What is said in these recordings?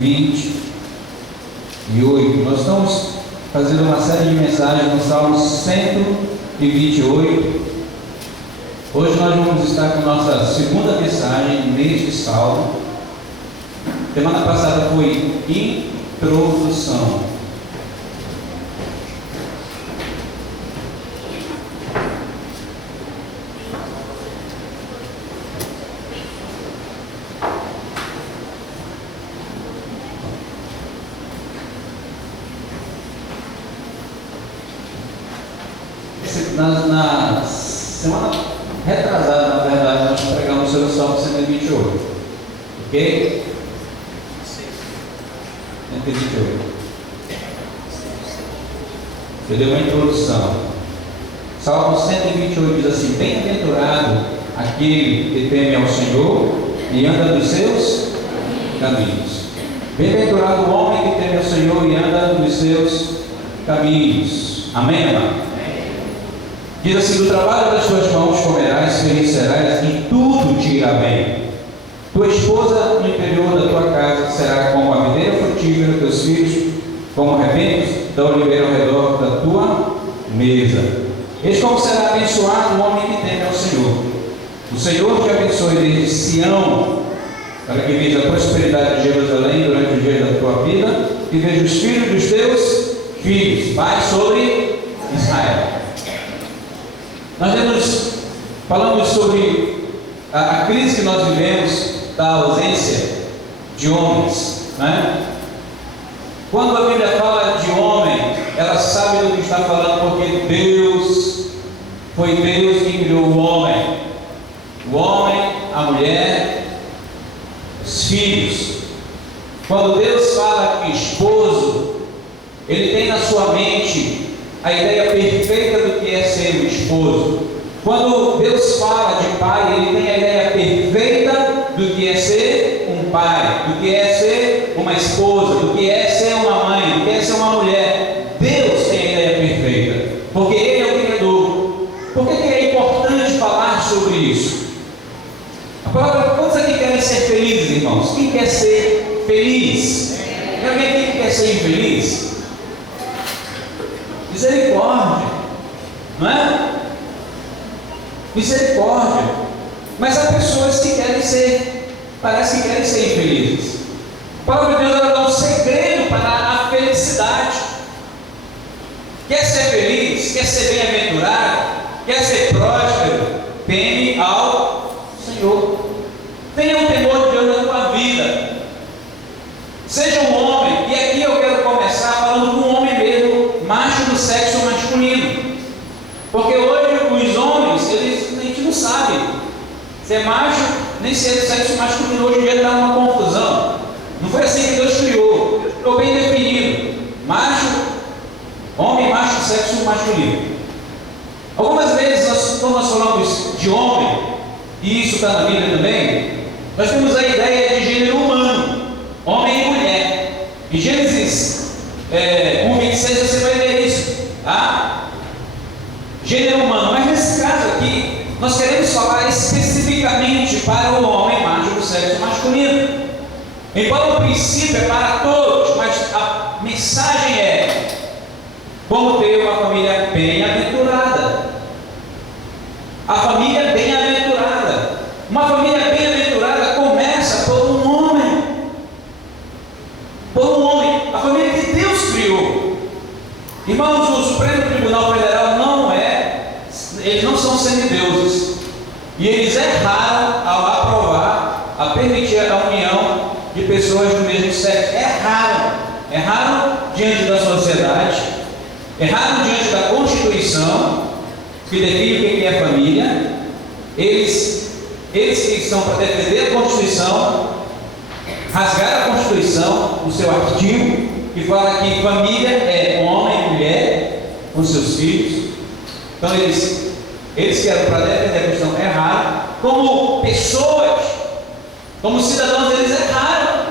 28. Nós estamos fazendo uma série de mensagens no Salmo 128. Hoje nós vamos estar com nossa segunda mensagem neste salmo. Semana passada foi introdução. Na semana retrasada, na verdade, nós pregamos sobre o Salmo 128, ok? 128. Eu dei uma introdução. Salmo 128 diz assim: bem-aventurado aquele que teme ao Senhor e anda nos seus caminhos. Bem-aventurado o homem que teme ao Senhor e anda nos seus caminhos. Amém, amado? Diz assim: do trabalho das tuas mãos comerás, feliz serás, e tudo te irá bem. Tua esposa no interior da tua casa será como a videira frutífera, teus filhos como rebentos da oliveira ao redor da tua mesa. Eis como será abençoado o homem que teme ao Senhor. O Senhor te abençoe desde Sião, para que veja a prosperidade de Jerusalém durante o dia da tua vida, e veja os filhos dos teus filhos. Paz sobre Israel. Nós falamos sobre a crise que nós vivemos da ausência de homens, né? Quando a Bíblia fala de homem, ela sabe do que está falando, porque foi Deus que criou o homem, a mulher, os filhos. Quando Deus fala que esposo, Ele tem na sua mente a ideia perfeita do que é ser um esposo. Quando Deus fala de pai, Ele tem a ideia perfeita do que é ser um pai, do que é ser uma esposa, do que é ser uma mãe, do que é ser uma mulher. Deus tem a ideia perfeita, porque Ele é o Criador. Por que é importante falar sobre isso? A palavra, quantos aqui querem ser felizes, irmãos? Quem quer ser feliz? Tem alguém aqui que quer ser infeliz? Misericórdia, não é? Misericórdia. Mas há pessoas que parece que querem ser infelizes. A palavra de Deus ela dá um segredo para a felicidade. Quer ser feliz? Quer ser bem-aventurado? Quer ser próspero? Teme ao Senhor. Tenha um temor de Deus na tua vida. Seja um homem, e aqui eu quero começar falando com um homem mesmo, macho do sexo masculino, porque hoje os homens, a gente não sabe se é macho nem se é do sexo masculino. Hoje em dia está uma confusão. Não foi assim que Deus criou. Deus criou bem definido: macho, homem, macho do sexo masculino. Algumas vezes quando nós falamos de homem, e isso está na Bíblia também, nós temos a ideia de gênero humano, homem e mulher. Em Gênesis 1:26 você vai ver isso, tá? Gênero humano. Mas nesse caso aqui, nós queremos falar especificamente para o homem macho do sexo masculino. Embora o princípio é para todos, mas a mensagem é como ter uma família bem-aventurada. A família bem-aventurada. Uma família bem-aventurada começa por um homem. Por um homem. A família que Deus criou. Irmãos, o Supremo Tribunal Federal eles não são semideuses. E eles erraram ao aprovar, a permitir a união de pessoas do mesmo sexo. Erraram diante da sociedade, erraram diante da Constituição, que define o que é família. Eles que estão para defender a Constituição, rasgaram a Constituição, o seu artigo, que fala que família é homem e mulher com seus filhos. Então eles que eram para defender a Constituição erraram. Como pessoas, como cidadãos, eles erraram.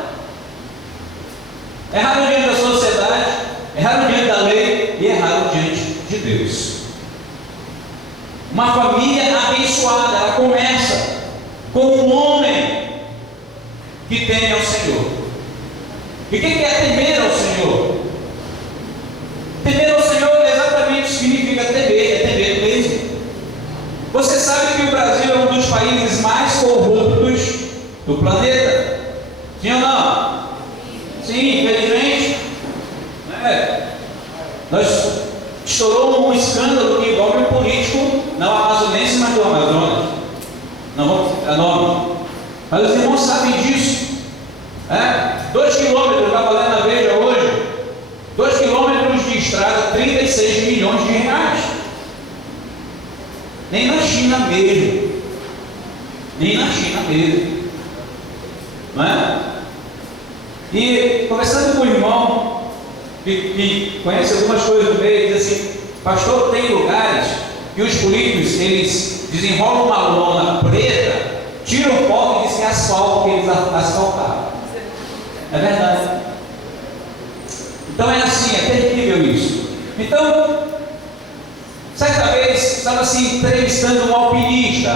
Erraram diante da sociedade, erraram diante da lei e erraram diante de Deus. Uma família abençoada, ela começa com um homem que teme ao Senhor. E o que é temer ao Senhor? Temer ao Senhor exatamente significa temer, é temer mesmo. Você sabe que o Brasil é um dos países mais corruptos do planeta? Sim ou não? Sim, infelizmente. Nós estourou um escândalo que envolve um político, não amazonense, mas do Amazonas. Não vou citar nome. Mas os irmãos sabem disso. 2 quilômetros, estava lendo na Veja hoje, 2 quilômetros de estrada, 36 milhões de reais. Nem na China mesmo. Nem na China mesmo. Não é? E conversando com o irmão que conhece algumas coisas do meio, diz assim: pastor, tem lugares que os políticos eles desenrolam uma lona preta, tiram o pó e dizem que é asfalto que eles asfaltaram. É verdade. Então é assim, é terrível isso. Então, certa vez estava assim entrevistando um alpinista.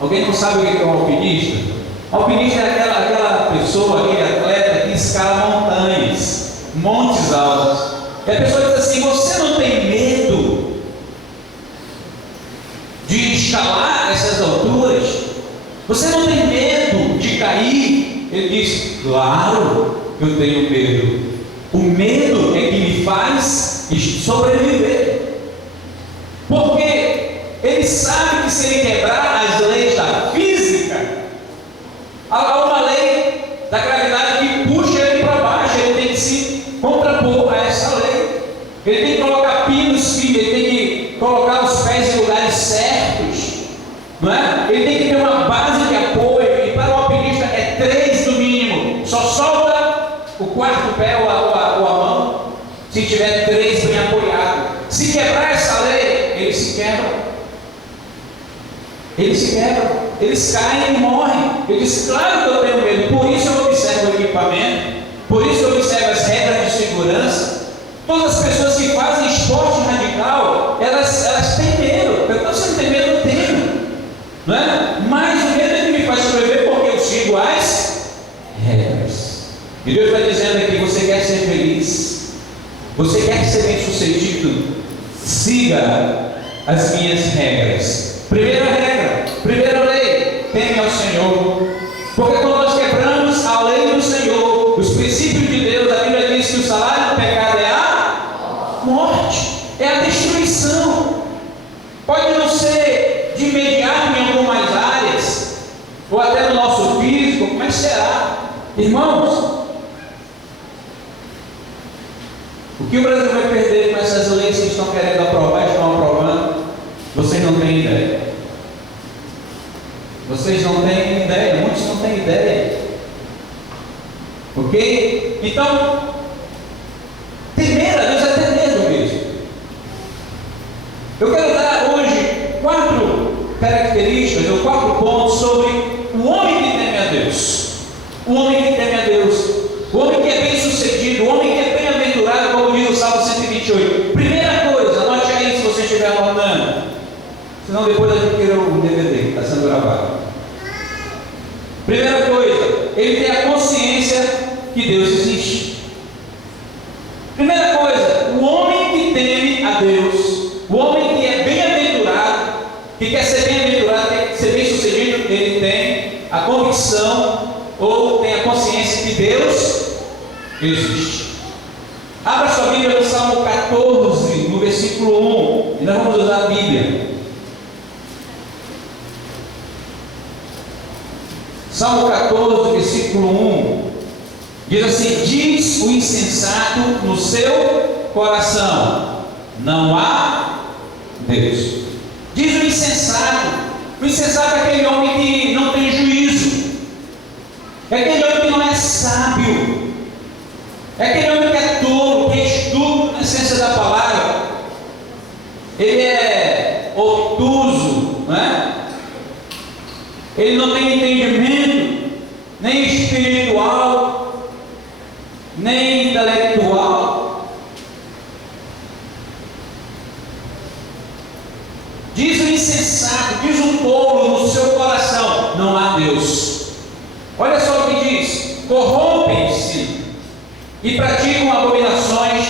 Alguém não sabe o que é um alpinista? Alpinista é aquela pessoa, aquele atleta que escala montanhas, montes altos. E a pessoa diz assim: você não tem medo de escalar essas alturas? Você não tem medo de cair? Ele diz: claro que eu tenho medo. O medo é que me faz sobreviver. Porque ele sabe que se ele quebrar as leis da física, há uma lei da gravidade que puxa ele para baixo. Ele tem que se contrapor a essa lei. Ele tem que colocar pinos firmes, ele tem que colocar os pés em lugares certos, não é? Ele tem que ter uma base de apoio. E para o alpinista é 3 no mínimo. Só solta o quarto pé ou a mão se tiver 3 bem apoiado. Se quebrar essa lei, eles se quebram. Eles se quebram, eles caem e morrem. Ele diz: claro que eu tenho medo. Por isso eu observo o equipamento, por isso eu observo as regras de segurança. Todas as pessoas que fazem esporte radical, elas têm medo. Eu não sei se tem medo, eu tenho, não é? Mas o medo é que me faz sobreviver, porque eu sigo as regras. E Deus está dizendo aqui: você quer ser feliz, você quer ser bem sucedido, siga as minhas regras. Primeira regra, primeira lei: teme ao Senhor. Porque quando nós quebramos a lei do Senhor, os princípios de Deus, a Bíblia diz que o salário do pecado é a morte, é a destruição. Pode não ser de imediato em algumas áreas, ou até no nosso físico, mas será. Irmãos, o que o Brasil vai perder com essas leis que estão querendo aprovar, estão aprovando, vocês não têm ideia. Vocês não têm ideia, muitos não têm ideia. Ok? Então, temer a Deus é ter medo mesmo. Eu quero dar hoje 4 características, ou 4 pontos sobre o homem que teme a Deus. O homem que teme a Deus. O homem que é bem sucedido, o homem que é bem-aventurado, como diz o Salmo 128. Primeira coisa, anote aí se você estiver anotando. Senão depois adquira o DVD que está sendo gravado. Primeira coisa, ele tem a consciência que Deus existe. Primeira coisa, o homem que teme a Deus, o homem que é bem-aventurado, que quer ser bem-aventurado, quer ser bem-sucedido, ele tem a convicção ou tem a consciência que Deus existe. Abra sua Bíblia no Salmo 14, no versículo 1, e nós vamos usar a Bíblia. Salmo 14, versículo 1, diz assim: diz o insensato no seu coração, não há Deus. Diz o insensato é aquele homem que não tem juízo, é aquele homem que não é sábio, é aquele homem que é tolo, que é estúpido na essência da palavra. Ele é obtuso, não é? Ele não tem entendimento, nem espiritual, nem intelectual. Diz o insensato, diz o tolo no seu coração, não há Deus. Olha só o que diz: corrompem-se e praticam abominações,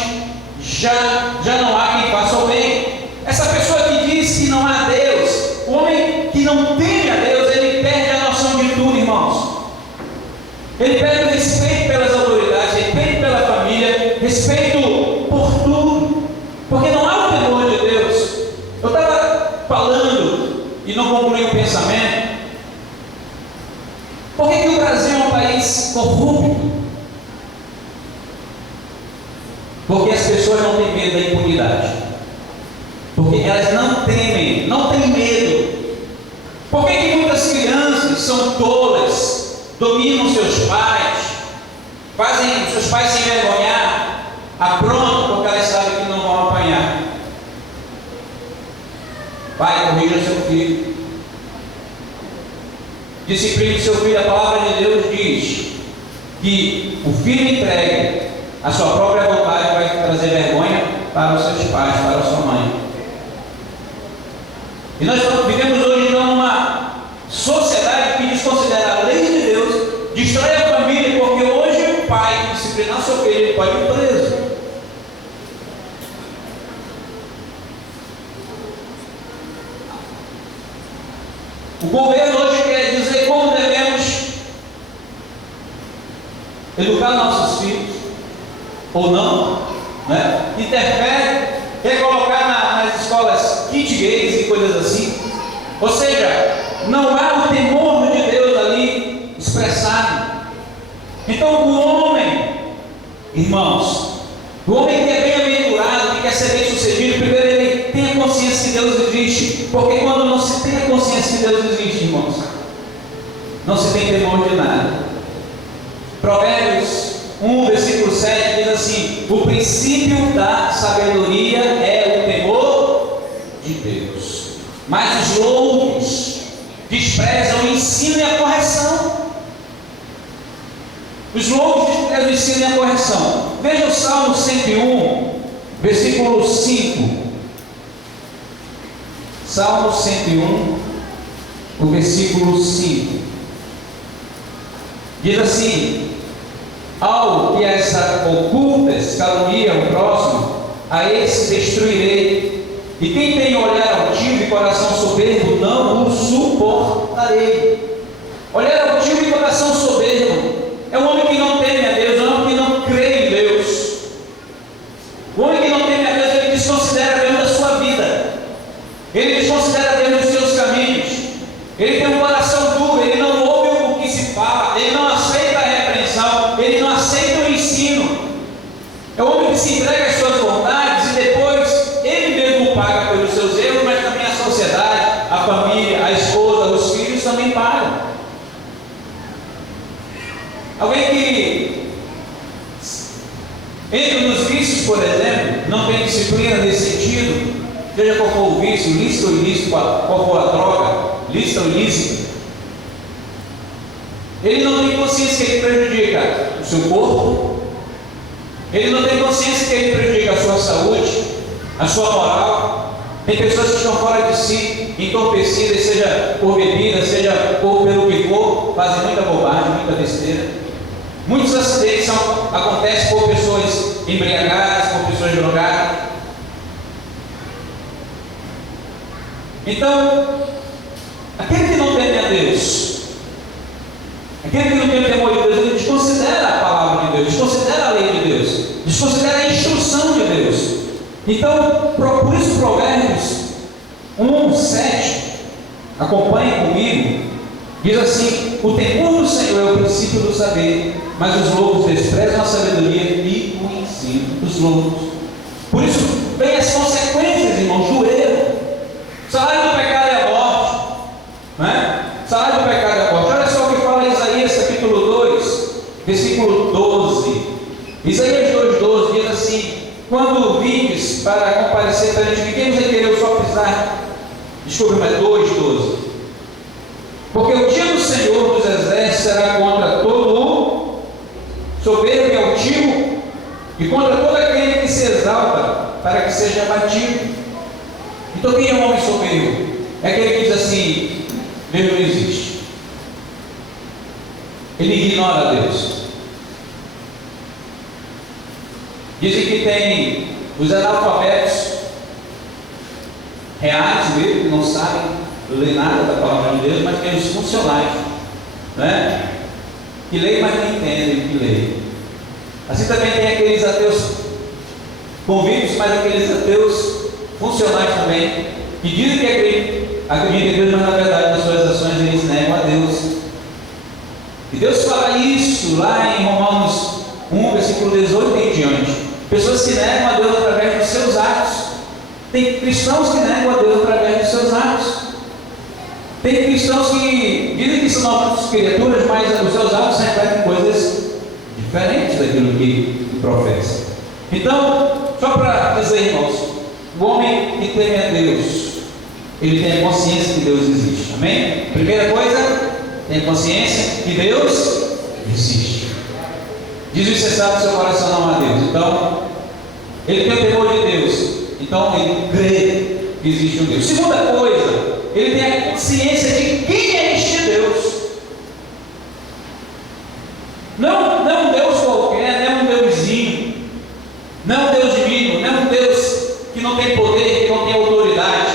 já não há quem faça o bem. Essa pessoa que diz que não há Deus, o homem que não teme a Deus, ele perde a noção de tudo, irmãos. Ele perde o respeito pelas autoridades, respeito pela família, respeito por tudo, porque não há o temor de Deus. Eu estava falando e não concluí o pensamento. Por que o Brasil é um país corrupto? Porque as pessoas não têm medo da impunidade. Porque elas não temem, não têm medo. Por que muitas crianças são tolas, dominam seus pais, fazem seus pais se envergonhar, aprontam porque elas sabem que não vão apanhar? Pai, corrija seu filho. Discipline seu filho. A palavra de Deus diz que o filho entregue a sua própria vontade vai trazer vergonha para os seus pais, para a sua mãe. E nós vivemos hoje numa sociedade que desconsidera a lei de Deus, destrói a família, porque hoje o pai que disciplinar seu filho, ele pode ir preso. O governo hoje quer dizer como devemos educar nossos filhos, ou não, né? Interfere, quer colocar nas escolas kit gays e coisas assim. Ou seja, não há o temor de Deus ali expressado. Então o homem, irmãos, o homem que é bem-aventurado, que quer ser bem-sucedido, primeiro ele tem a consciência que Deus existe. Porque quando não se tem a consciência que Deus existe, irmãos, não se tem temor de nada. Provérbios 1, versículo 7 diz assim: o princípio da sabedoria é o temor de Deus, mas os loucos desprezam o ensino e a correção. Os loucos desprezam o ensino e a correção. Veja o Salmo 101, versículo 5. Salmo 101, o versículo 5. Diz assim: ao que as ocultas caluniam o próximo, a esse destruirei. E quem tem olhar altivo e coração soberbo, não o suportarei. Olhar altivo e coração soberbo é um homem que não teme a Deus, é um homem que não crê em Deus. O homem que não teme a Deus, ele desconsidera Deus da sua vida, ele desconsidera Deus dos seus caminhos, ele tem um coração duro, ele não ouve o que se fala, ele não aceita a repreensão, ele não aceita o ensino. É o homem que se entrega às suas vontades e depois ele mesmo paga pelos seus erros, mas também a sociedade, a família, a esposa, os filhos também pagam. Alguém que entra nos vícios, por exemplo, não tem disciplina nesse sentido, seja qual for o vício, lícito ou ilícito, qual for a droga, lícito ou ilícito, ele não tem consciência que ele prejudica o seu corpo, ele não tem consciência que ele prejudica a sua saúde, a sua moral. Tem pessoas que estão fora de si, entorpecidas, seja por bebida, seja pelo que for, fazem muita bobagem, muita besteira. Muitos acidentes acontecem por pessoas embriagadas, por pessoas drogadas. Então, aquele que não teme a Deus, aquele que não tem o temor de Deus, ele desconsidera a palavra de Deus, desconsidera a lei de Deus, desconsidera a instrução de Deus. Então, por isso Provérbios 1, 7, acompanhe comigo, diz assim: o temor do Senhor é o princípio do saber, mas os loucos desprezam a sabedoria e o ensino dos loucos. Por isso vem as consequências, irmãos, do erro. O salário do pecado é a morte, né? O salário do pecado é a morte. Olha só o que fala Isaías capítulo 2, versículo 12. Isaías 2,12 diz assim: quando vindes para comparecer perante mim, quem nos requereu só pisar? Desculpe, mas 2,12. Porque o dia do Senhor dos exércitos será contra todo o soberbo e altivo, e contra todo aquele que se exalta, para que seja abatido. Então quem é um homem soberbo? É aquele que diz assim: Deus não existe. Ele ignora Deus. Dizem que tem os analfabetos reais mesmo, que não sabem ler nada da palavra de Deus, mas tem os funcionais, né? Que leem, mas não entendem o que leem. Assim também tem aqueles ateus convictos, mas aqueles ateus funcionais também, que dizem que acreditam em Deus, mas na verdade nas suas ações eles negam a Deus. E Deus fala isso lá em Romanos 1, versículo 18 em diante. Pessoas que negam a Deus através dos seus atos. Tem cristãos que negam a Deus através dos seus atos. Tem cristãos que dizem que são novas criaturas, mas os seus atos refletem coisas diferentes daquilo que professam. Então, só para dizer, irmãos, o homem que teme a Deus, ele tem a consciência que Deus existe. Amém? Primeira coisa, tem a consciência que Deus existe. Diz o insensato do seu coração não a Deus. Então, ele tem o temor de Deus. Então, ele crê que existe um Deus. Segunda coisa, ele tem a consciência de quem é este Deus. Não um Deus qualquer, não um Deusinho, não um Deus divino, não um Deus que não tem poder, que não tem autoridade.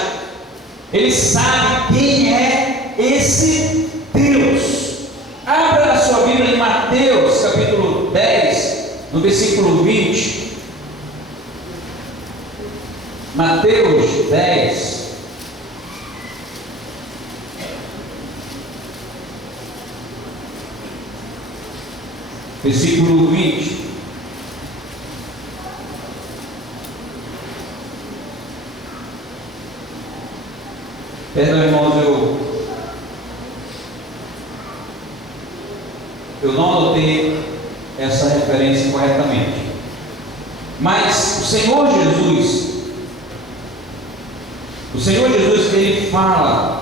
Ele sabe quem é esse Deus. Abra a sua Bíblia em Mateus capítulo 10, no versículo 20. Mateus 10. Versículo 20. Perdão, irmãos, eu não anotei essa referência corretamente. Mas o Senhor Jesus, ele fala,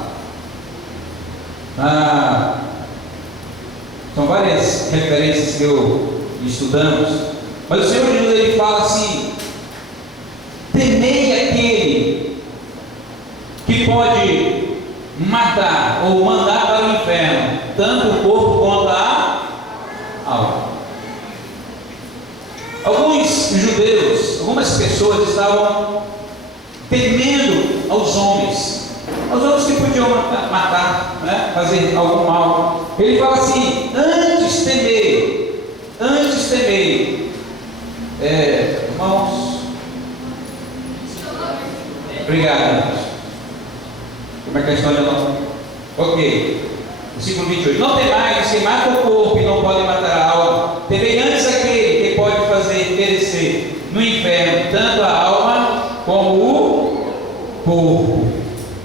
são várias referências que estudamos, mas o Senhor Jesus, ele fala assim: temei aquele que pode matar ou mandar para o inferno tanto o corpo quanto a alma. Alguns judeus, algumas pessoas estavam temendo aos homens que podiam matar, né? Fazer algum mal. Ele fala assim: antes temei, irmãos, obrigado. Como é que a história não? Ok, versículo 28. Não temais que mata o corpo e não pode matar a alma. Temei antes aquele que pode fazer perecer no inferno tanto a alma como o corpo.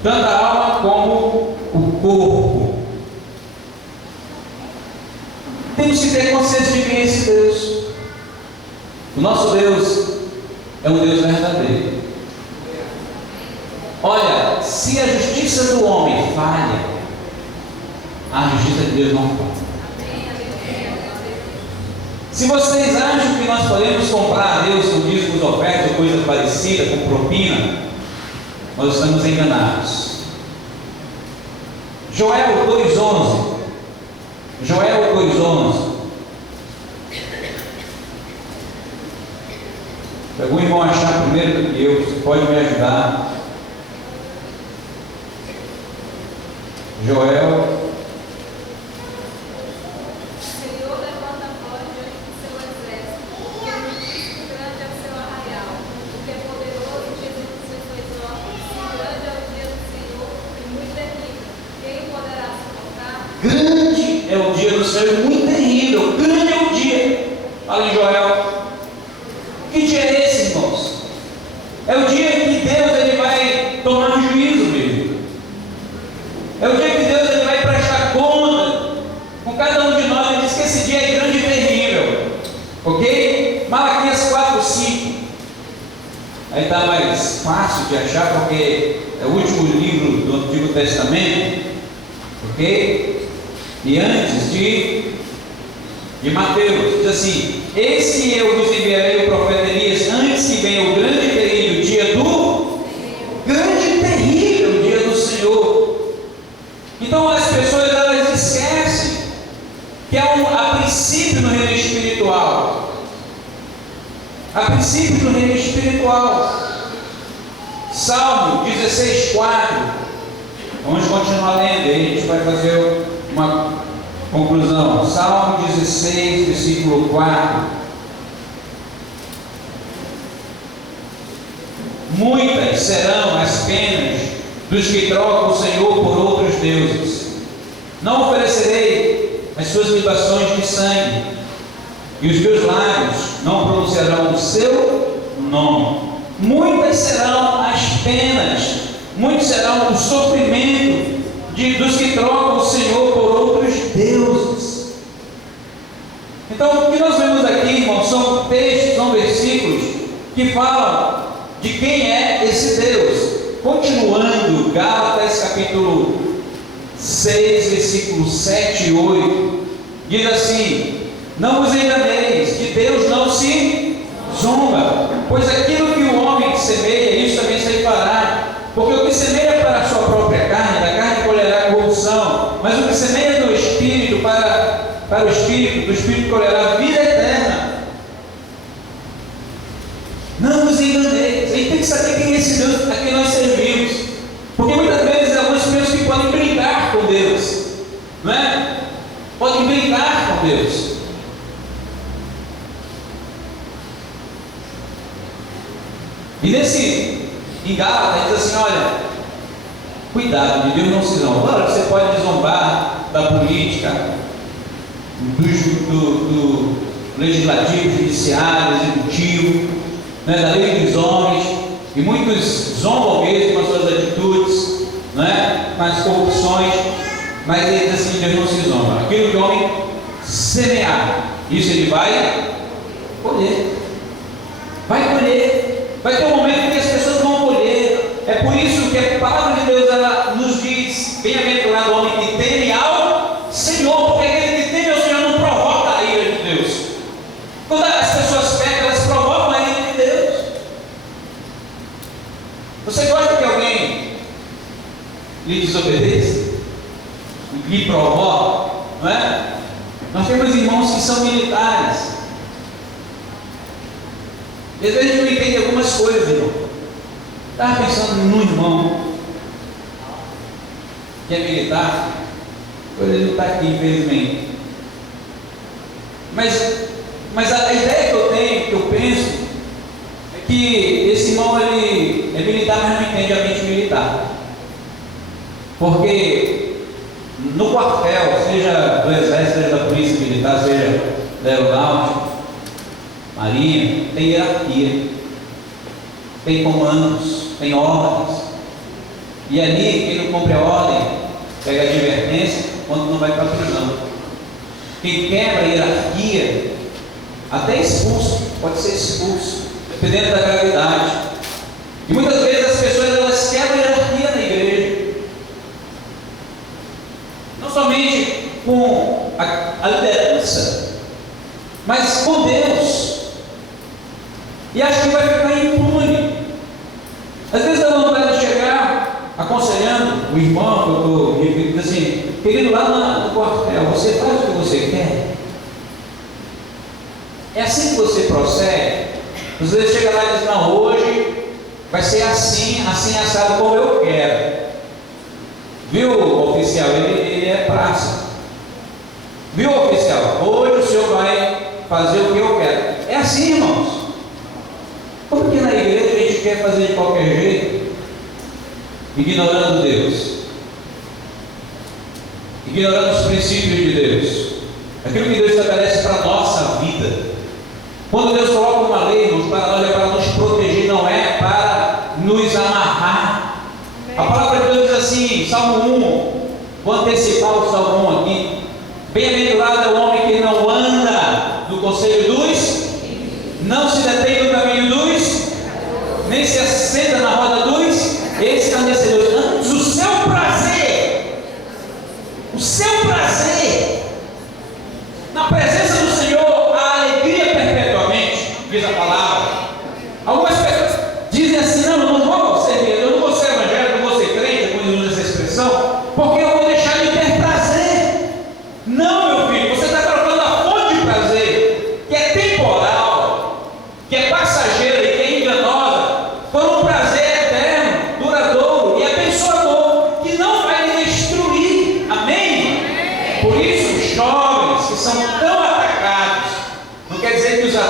Tanto a alma como o corpo. Temos que ter consciência de quem é esse Deus. O nosso Deus é um Deus verdadeiro. Olha, se a justiça do homem falha, a justiça de Deus não falha. Se vocês acham que nós podemos comprar a Deus com dízimos, ofertas ou coisa parecida, com propina, nós estamos enganados. Joel 2,11. Joel 2,11. Se algum irmão achar primeiro do que eu, você pode me ajudar. Joel. Grande é o dia do Senhor, muito terrível. Grande é o dia. Fala em Joel. Que dia é esse, irmãos? É o dia em que Deus ele vai tomar juízo mesmo. É o dia que Deus ele vai prestar conta com cada um de nós. Ele diz que esse dia é grande e terrível. Ok? Malaquias 4:5. Aí está mais fácil de achar, porque é o último livro do Antigo Testamento. Ok? E antes de Mateus, diz assim: eis que eu vos enviarei o profeta Elias antes que venha o grande e terrível dia do grande e terrível dia do Senhor. Então as pessoas elas esquecem que há princípio no reino espiritual. Há princípios no reino espiritual. Salmo 16:4. Vamos continuar lendo, aí a gente vai fazer uma conclusão. Salmo 16, versículo 4. Muitas serão as penas dos que trocam o Senhor por outros deuses. Não oferecerei as suas libações de sangue, e os meus lábios não pronunciarão o seu nome. Muitas serão as penas, muitos serão o sofrimento dos que trocam o Senhor por outros deuses. Então, o que nós vemos aqui, irmãos, são textos, são versículos que falam de quem é esse Deus. Continuando, Gálatas capítulo 6, versículos 7 e 8, diz assim: não vos enganeis, de Deus não se zomba, pois aquilo que o homem semeia, isso também se fará. Porque o que semeia para a sua própria carne, da carne colherá corrupção, mas o que semeia do Espírito para o Espírito, do Espírito colherá vida eterna. Não vos enganeis. A gente tem que saber quem é esse Deus a quem nós servimos, porque muitas vezes algumas pessoas que podem brincar com Deus, não é? Podem brincar com Deus. E em Gálatas diz assim: olha, cuidado, de Deus não se zomba. Claro que você pode zombar da política, do legislativo, judiciário, executivo, né, da lei dos homens, e muitos zombam mesmo com as suas atitudes, né, com as corrupções, mas ele diz assim: Deus não se zomba. Aquilo que o homem semear, isso ele vai colher. Vai colher. Vai ter um momento que as pessoas vão colher. É por isso que a palavra de Deus ela nos diz: bem-aventurado o homem que teme ao Senhor, porque aquele que teme ao Senhor não provoca a ira de Deus. Quando as pessoas pecam, elas provocam a ira de Deus. Você gosta que alguém lhe desobedeça? Lhe provoca? Não é? Nós temos irmãos que são militares. E às vezes a gente não entende algumas coisas, irmão. Estava pensando num irmão que é militar, pois ele não está aqui, infelizmente. Mas a ideia que eu tenho, que eu penso, é que esse irmão ele é militar, mas não entende a mente militar. Porque no quartel, seja do exército, seja da polícia militar, seja da aeronáutica, marinha, tem hierarquia, tem comandos, tem ordens, e ali quem não cumpre a ordem pega a advertência, quando não vai para a prisão. Quem quebra a hierarquia até expulso, pode ser expulso, dependendo da gravidade. E muitas vezes as pessoas elas quebram a hierarquia na igreja, não somente com a liderança, mas com Deus. E acho que vai ficar impune. Às vezes dá vontade de chegar aconselhando o irmão que eu estou referindo assim: querido, lá no quartel, você faz o que você quer? É assim que você procede? Às vezes chega lá e diz: não, hoje vai ser assim, assim assado como eu quero. Viu, oficial? Ele é praça. Viu, oficial? Hoje o senhor vai fazer o que eu quero. É assim, irmãos. Porque na igreja a gente quer fazer de qualquer jeito, ignorando Deus, ignorando os princípios de Deus, aquilo que Deus estabelece para a nossa vida. Quando Deus coloca uma lei, irmãos, para nós é para nos proteger, não é para nos amarrar. A palavra de Deus diz assim, Salmo 1, vou antecipar o Salmo 1 aqui: bem-aventurado é o homem que não anda no conselho dos, não se detém no caminho dos, nem se assenta na roda dos escarnecedores. Antes o seu prazer, na presença do Senhor, a alegria perpetuamente, diz a palavra. Algumas pessoas dizem assim: não, eu não vou servir, eu não vou ser evangélico, não vou ser crente, depois usa essa expressão, porque eu vou deixar de ter prazer. Não, meu filho, você está trocando a fonte de prazer, que é temporal, que é passageiro,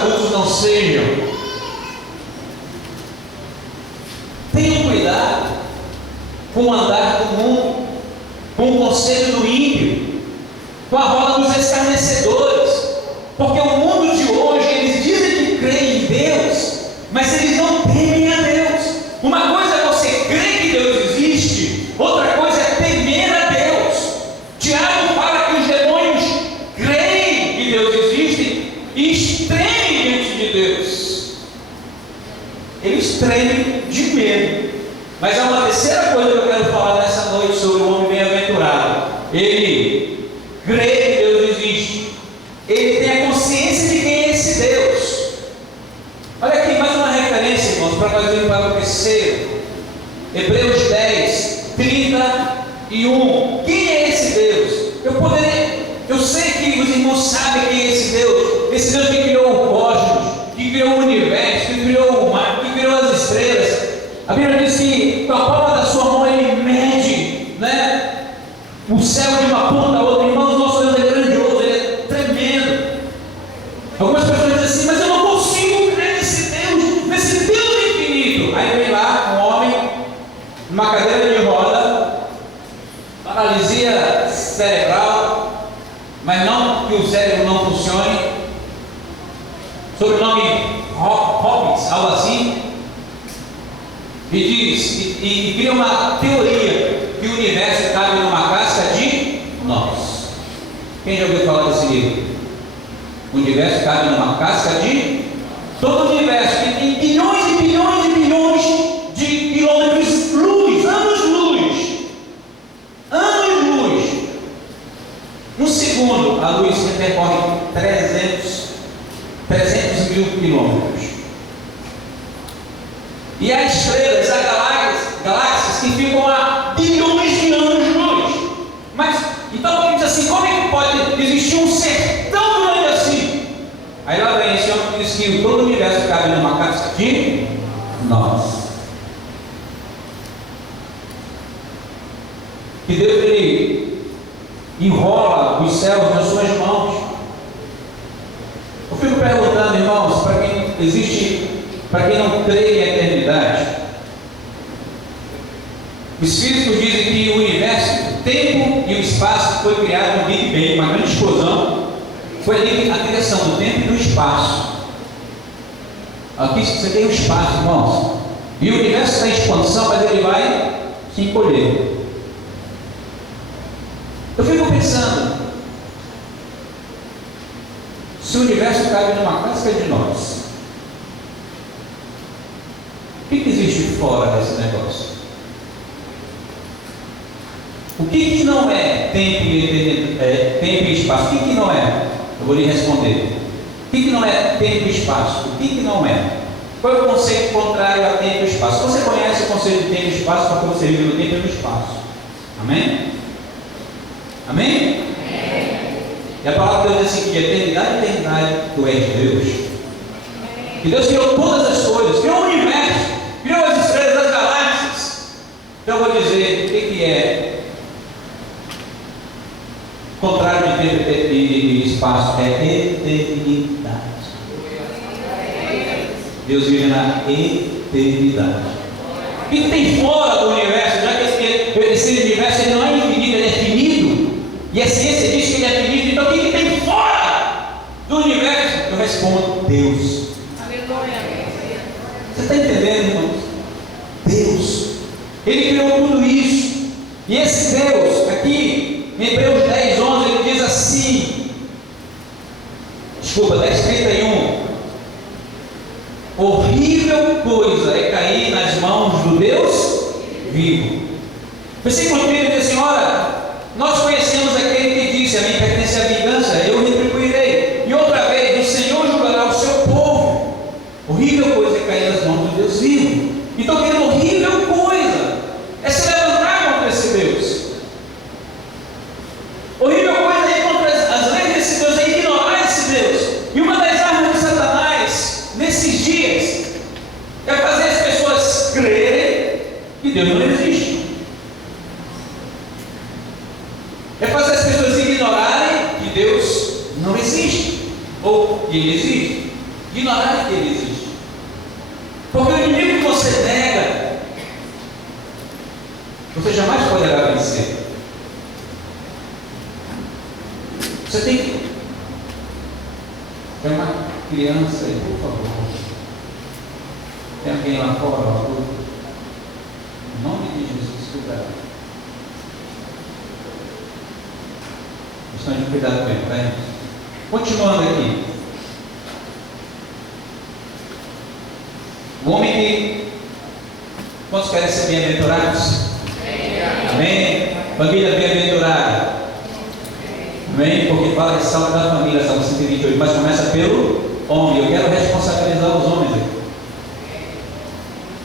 adultos não sejam. Tenham cuidado com o andar do mundo, com o conselho do ímpio, com a roda dos escarnecedores, porque o mundo de hoje, eles dizem que creem em Deus, mas eles não temem a Deus. Uma coisa é você crer que Deus existe, outra coisa é temer a Deus. Tiago fala que os demônios creem que Deus existe e tremem diante de Deus. Eles tremem de medo. Mas há uma terceira coisa que eu quero falar nessa noite sobre o homem bem-aventurado. Ele crê que Deus existe. Ele tem a consciência de quem é esse Deus. Olha aqui mais uma referência, irmãos, para nós irmos para o terceiro. Hebreus 10, 31. Quem é esse Deus? Eu sei que os irmãos sabem quem é esse Deus. Esse Deus que criou o cosmos, que criou o universo, que criou o mar, que criou as estrelas. A Bíblia diz que com a palma da sua mão ele mede, né, o céu de uma ponta a outra. Irmãos, nosso Deus é grandioso, ele é tremendo. Algumas pessoas dizem assim, mas eu não consigo crer nesse Deus infinito. Aí vem lá um homem, numa cadeira de roda, paralisia cerebral, mas não que o cérebro não funcione, sobrenome Hobbes, algo assim, e diz, e cria uma teoria que o universo cabe numa casca de nós. Quem já ouviu falar desse livro? O universo cabe numa casca de... Todo o universo que tem bilhões e bilhões e bilhões de quilômetros-luz, anos-luz. Um segundo, a luz percorre 300 mil quilômetros. E há estrelas, há galáxias que ficam a bilhões de anos-luz. Mas, então ele diz assim, como é que pode existir um ser tão grande assim? Aí lá vem esse homem que diz que todo o universo cabe numa casca de nós. Que Deus, ele enrola os céus nas suas mãos. Eu fico perguntando, irmãos, para quem não crê em eternidade, os espíritos dizem que o universo, o tempo e o espaço foi criado no Big Bang, uma grande explosão. Foi ali a criação do tempo e do espaço. Aqui você tem o espaço, irmãos, e o universo está em expansão, mas ele vai se encolher. Eu fico pensando, se o universo cabe numa casca de nós, o que existe fora desse negócio? O que não é tempo e espaço? O que não é? Eu vou lhe responder. O que não é tempo e espaço? O que não é? Qual é o conceito contrário a tempo e espaço? Você conhece o conceito de tempo e espaço porque você vive no tempo e no espaço. Amém? Amém? E a palavra de Deus diz assim, que eternidade e eternidade tu és Deus. Que Deus criou todas as coisas, criou o universo, criou as estrelas, as galáxias. Então eu vou dizer o que é contrário de tempo e espaço, é eternidade. Deus vive na eternidade. O que tem fora do universo, já que esse universo ele não é infinito, ele é finito, e a ciência diz que ele é finito, então o que tem fora do universo? Eu respondo, Deus. Você está entendendo, irmãos? Deus, ele criou tudo isso, e esse Deus, aqui em Hebreus 10, 11, ele diz assim, 10, 31, horrível coisa é cair nas mãos do Deus vivo. Versículo 30 diz assim, ora, nós conhecemos aquele que disse, a mim pertence a vingança, eu retribuirei, e outra vez, o Senhor julgará o seu povo. Horrível coisa é cair nas mãos do Deus vivo. Então, querendo horrível coisa é se levantar contra esse Deus. Horrível coisa é ir contra as leis desse Deus, é ignorar esse Deus. E uma das armas de Satanás nesses dias é fazer as pessoas crerem que Deus não existe. É fazer as pessoas ignorarem que Deus não existe, ou que Ele existe. ignorar que ele existe. Porque o inimigo que você nega, você jamais poderá vencer. Você tem que. Tem uma criança aí, por favor. Tem alguém lá fora, ó, em nome de Jesus, cuidado. Questão de cuidado bem, tá? Continuando aqui. O homem que. Quantos querem ser bem-aventurados? Amém? Família bem-aventurada. Amém? Porque fala de salvo da família, Salmo 128, mas começa pelo homem. Eu quero responsabilizar os homens aqui.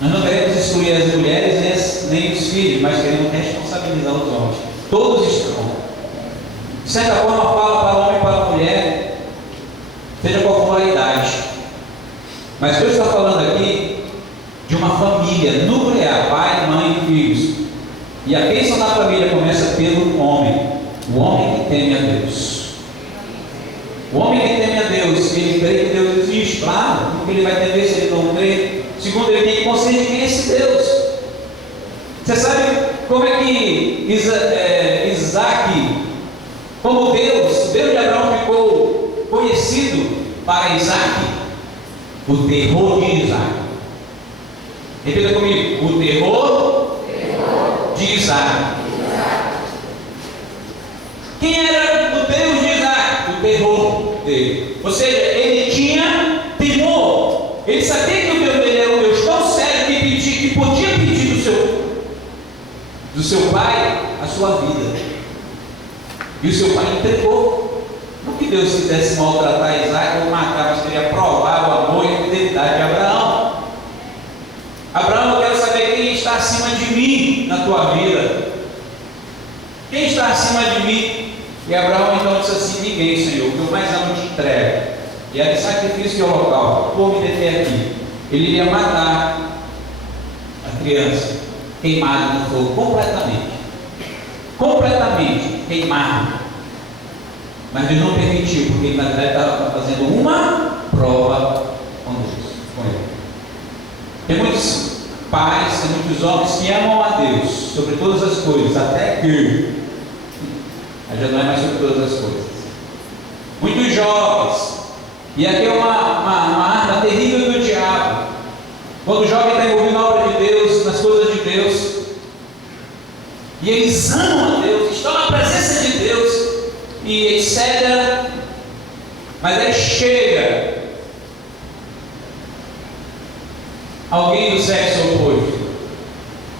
Nós não queremos excluir as mulheres nem os filhos, mas queremos responsabilizar os homens. Todos estão. De certa forma, fala para o homem e para a mulher, seja qual for a idade. Mas Deus está falando aqui de uma família nuclear, pai, mãe e filhos. E a bênção da família começa pelo homem. O homem que teme a Deus. O homem que teme a Deus, ele crê que Deus existe, claro, porque ele vai temer se ele não crê. Segundo, ele tem consciência de quem é esse Deus. Você sabe como é que Isaac, como Deus de Abraão ficou conhecido para Isaac? O terror de Isaac. Repita comigo: o terror de Isaac. Quem era o Deus de Isaac? O terror dele. Ou seja, ele tinha temor. Ele sabia que o Deus dele era um Deus tão sério que podia pedir do seu pai a sua vida. E o seu pai entregou. Não que Deus quisesse maltratar Isaac ou matar, mas queria provar o amor e a fidelidade de Abraão. Abraão, eu quero saber quem está acima de mim na tua vida. Quem está acima de mim? E Abraão então disse assim: ninguém, Senhor, que eu mais amo te entrego. E era sacrifício de holocausto. Vou me deter aqui. Ele iria matar a criança, queimada no fogo, completamente queimado. Mas ele não permitiu, porque ele na verdade estava fazendo uma prova com Deus, com ele. Tem muitos pais, tem muitos homens que amam a Deus sobre todas as coisas, até que já não é mais sobre todas as coisas. Muitos jovens, e aqui é uma arma terrível do diabo. Quando o jovem está envolvido na obra de Deus, nas coisas de Deus, e eles amam a Deus, estão na presença de Deus, e etc. Mas aí chega alguém do sexo oposto.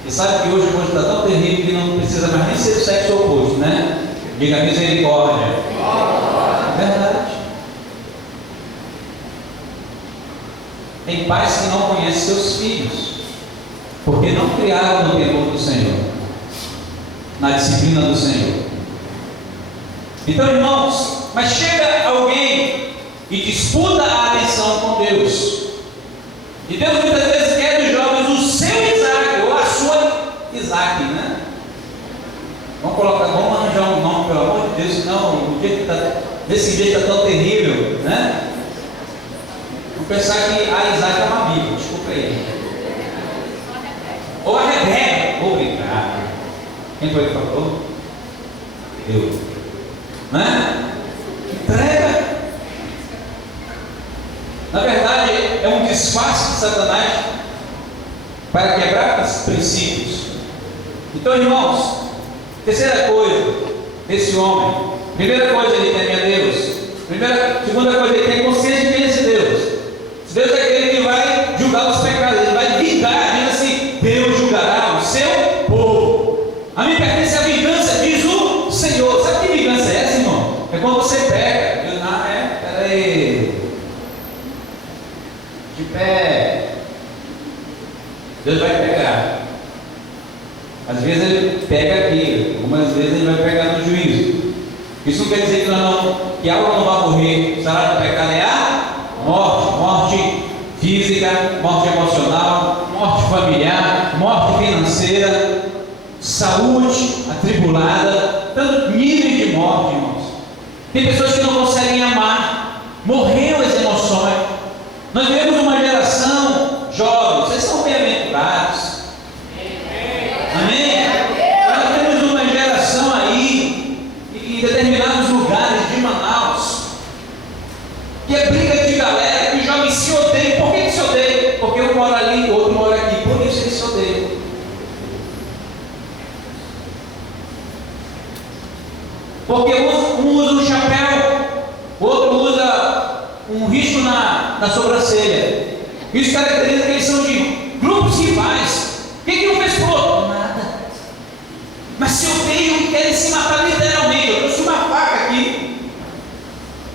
E sabe que hoje o mundo está tão terrível que não precisa mais nem ser do sexo oposto, né? Diga misericórdia. É verdade. Tem pais que não conhecem seus filhos, porque não criaram no temor do Senhor, na disciplina do Senhor. Então, irmãos, mas chega alguém e disputa a atenção com Deus. E Deus muitas vezes quer dos jovens o seu Isaac, ou a sua Isaac, né? Vamos arranjar um nome, pelo amor de Deus, senão o dia que desse dia está tão terrível, né? Vamos pensar que a Isaac é uma Bíblia, desculpa aí. Ou a Rebeca, obrigado. Quem foi que falou? Eu. Né? Entrega. Na verdade, é um disfarce de Satanás para quebrar os princípios. Então, irmãos, terceira coisa desse homem: primeira coisa, ele teme a Deus. Segunda coisa, ele tem consciência de quem é esse Deus. Deus é aquele que vai julgar os pecados, ele vai vingar, diz assim: Deus julgará o seu povo. A mim pertence a vingança, diz o Senhor. Sabe que vingança é essa, irmão? É quando você pega. Peraí. De pé. Deus vai pegar. Às vezes ele pega aqui, algumas vezes ele vai pegar no juízo. Isso não quer dizer que algo não vai morrer. O salário do pecado é a morte física, morte emocional, morte familiar, morte financeira, saúde atribulada, tanto nível de morte, irmãos. Tem pessoas que não conseguem amar, morreram as emoções, Nós vivemos uma geração jovem, vocês são bem-aventurados. Amém? Nós temos uma geração aí, em determinados lugares de Manaus, que é briga de galera, que os jovens se odeiam. Por que se odeiam? Porque um mora ali, o outro mora aqui, por isso eles se odeiam. Porque um usa um chapéu, o outro usa um risco na sobrancelha. Isso caracteriza que eles são de grupos rivais. O que um fez por outro? Nada. Mas se odeiam e querem se matar literalmente. Eu trouxe uma faca aqui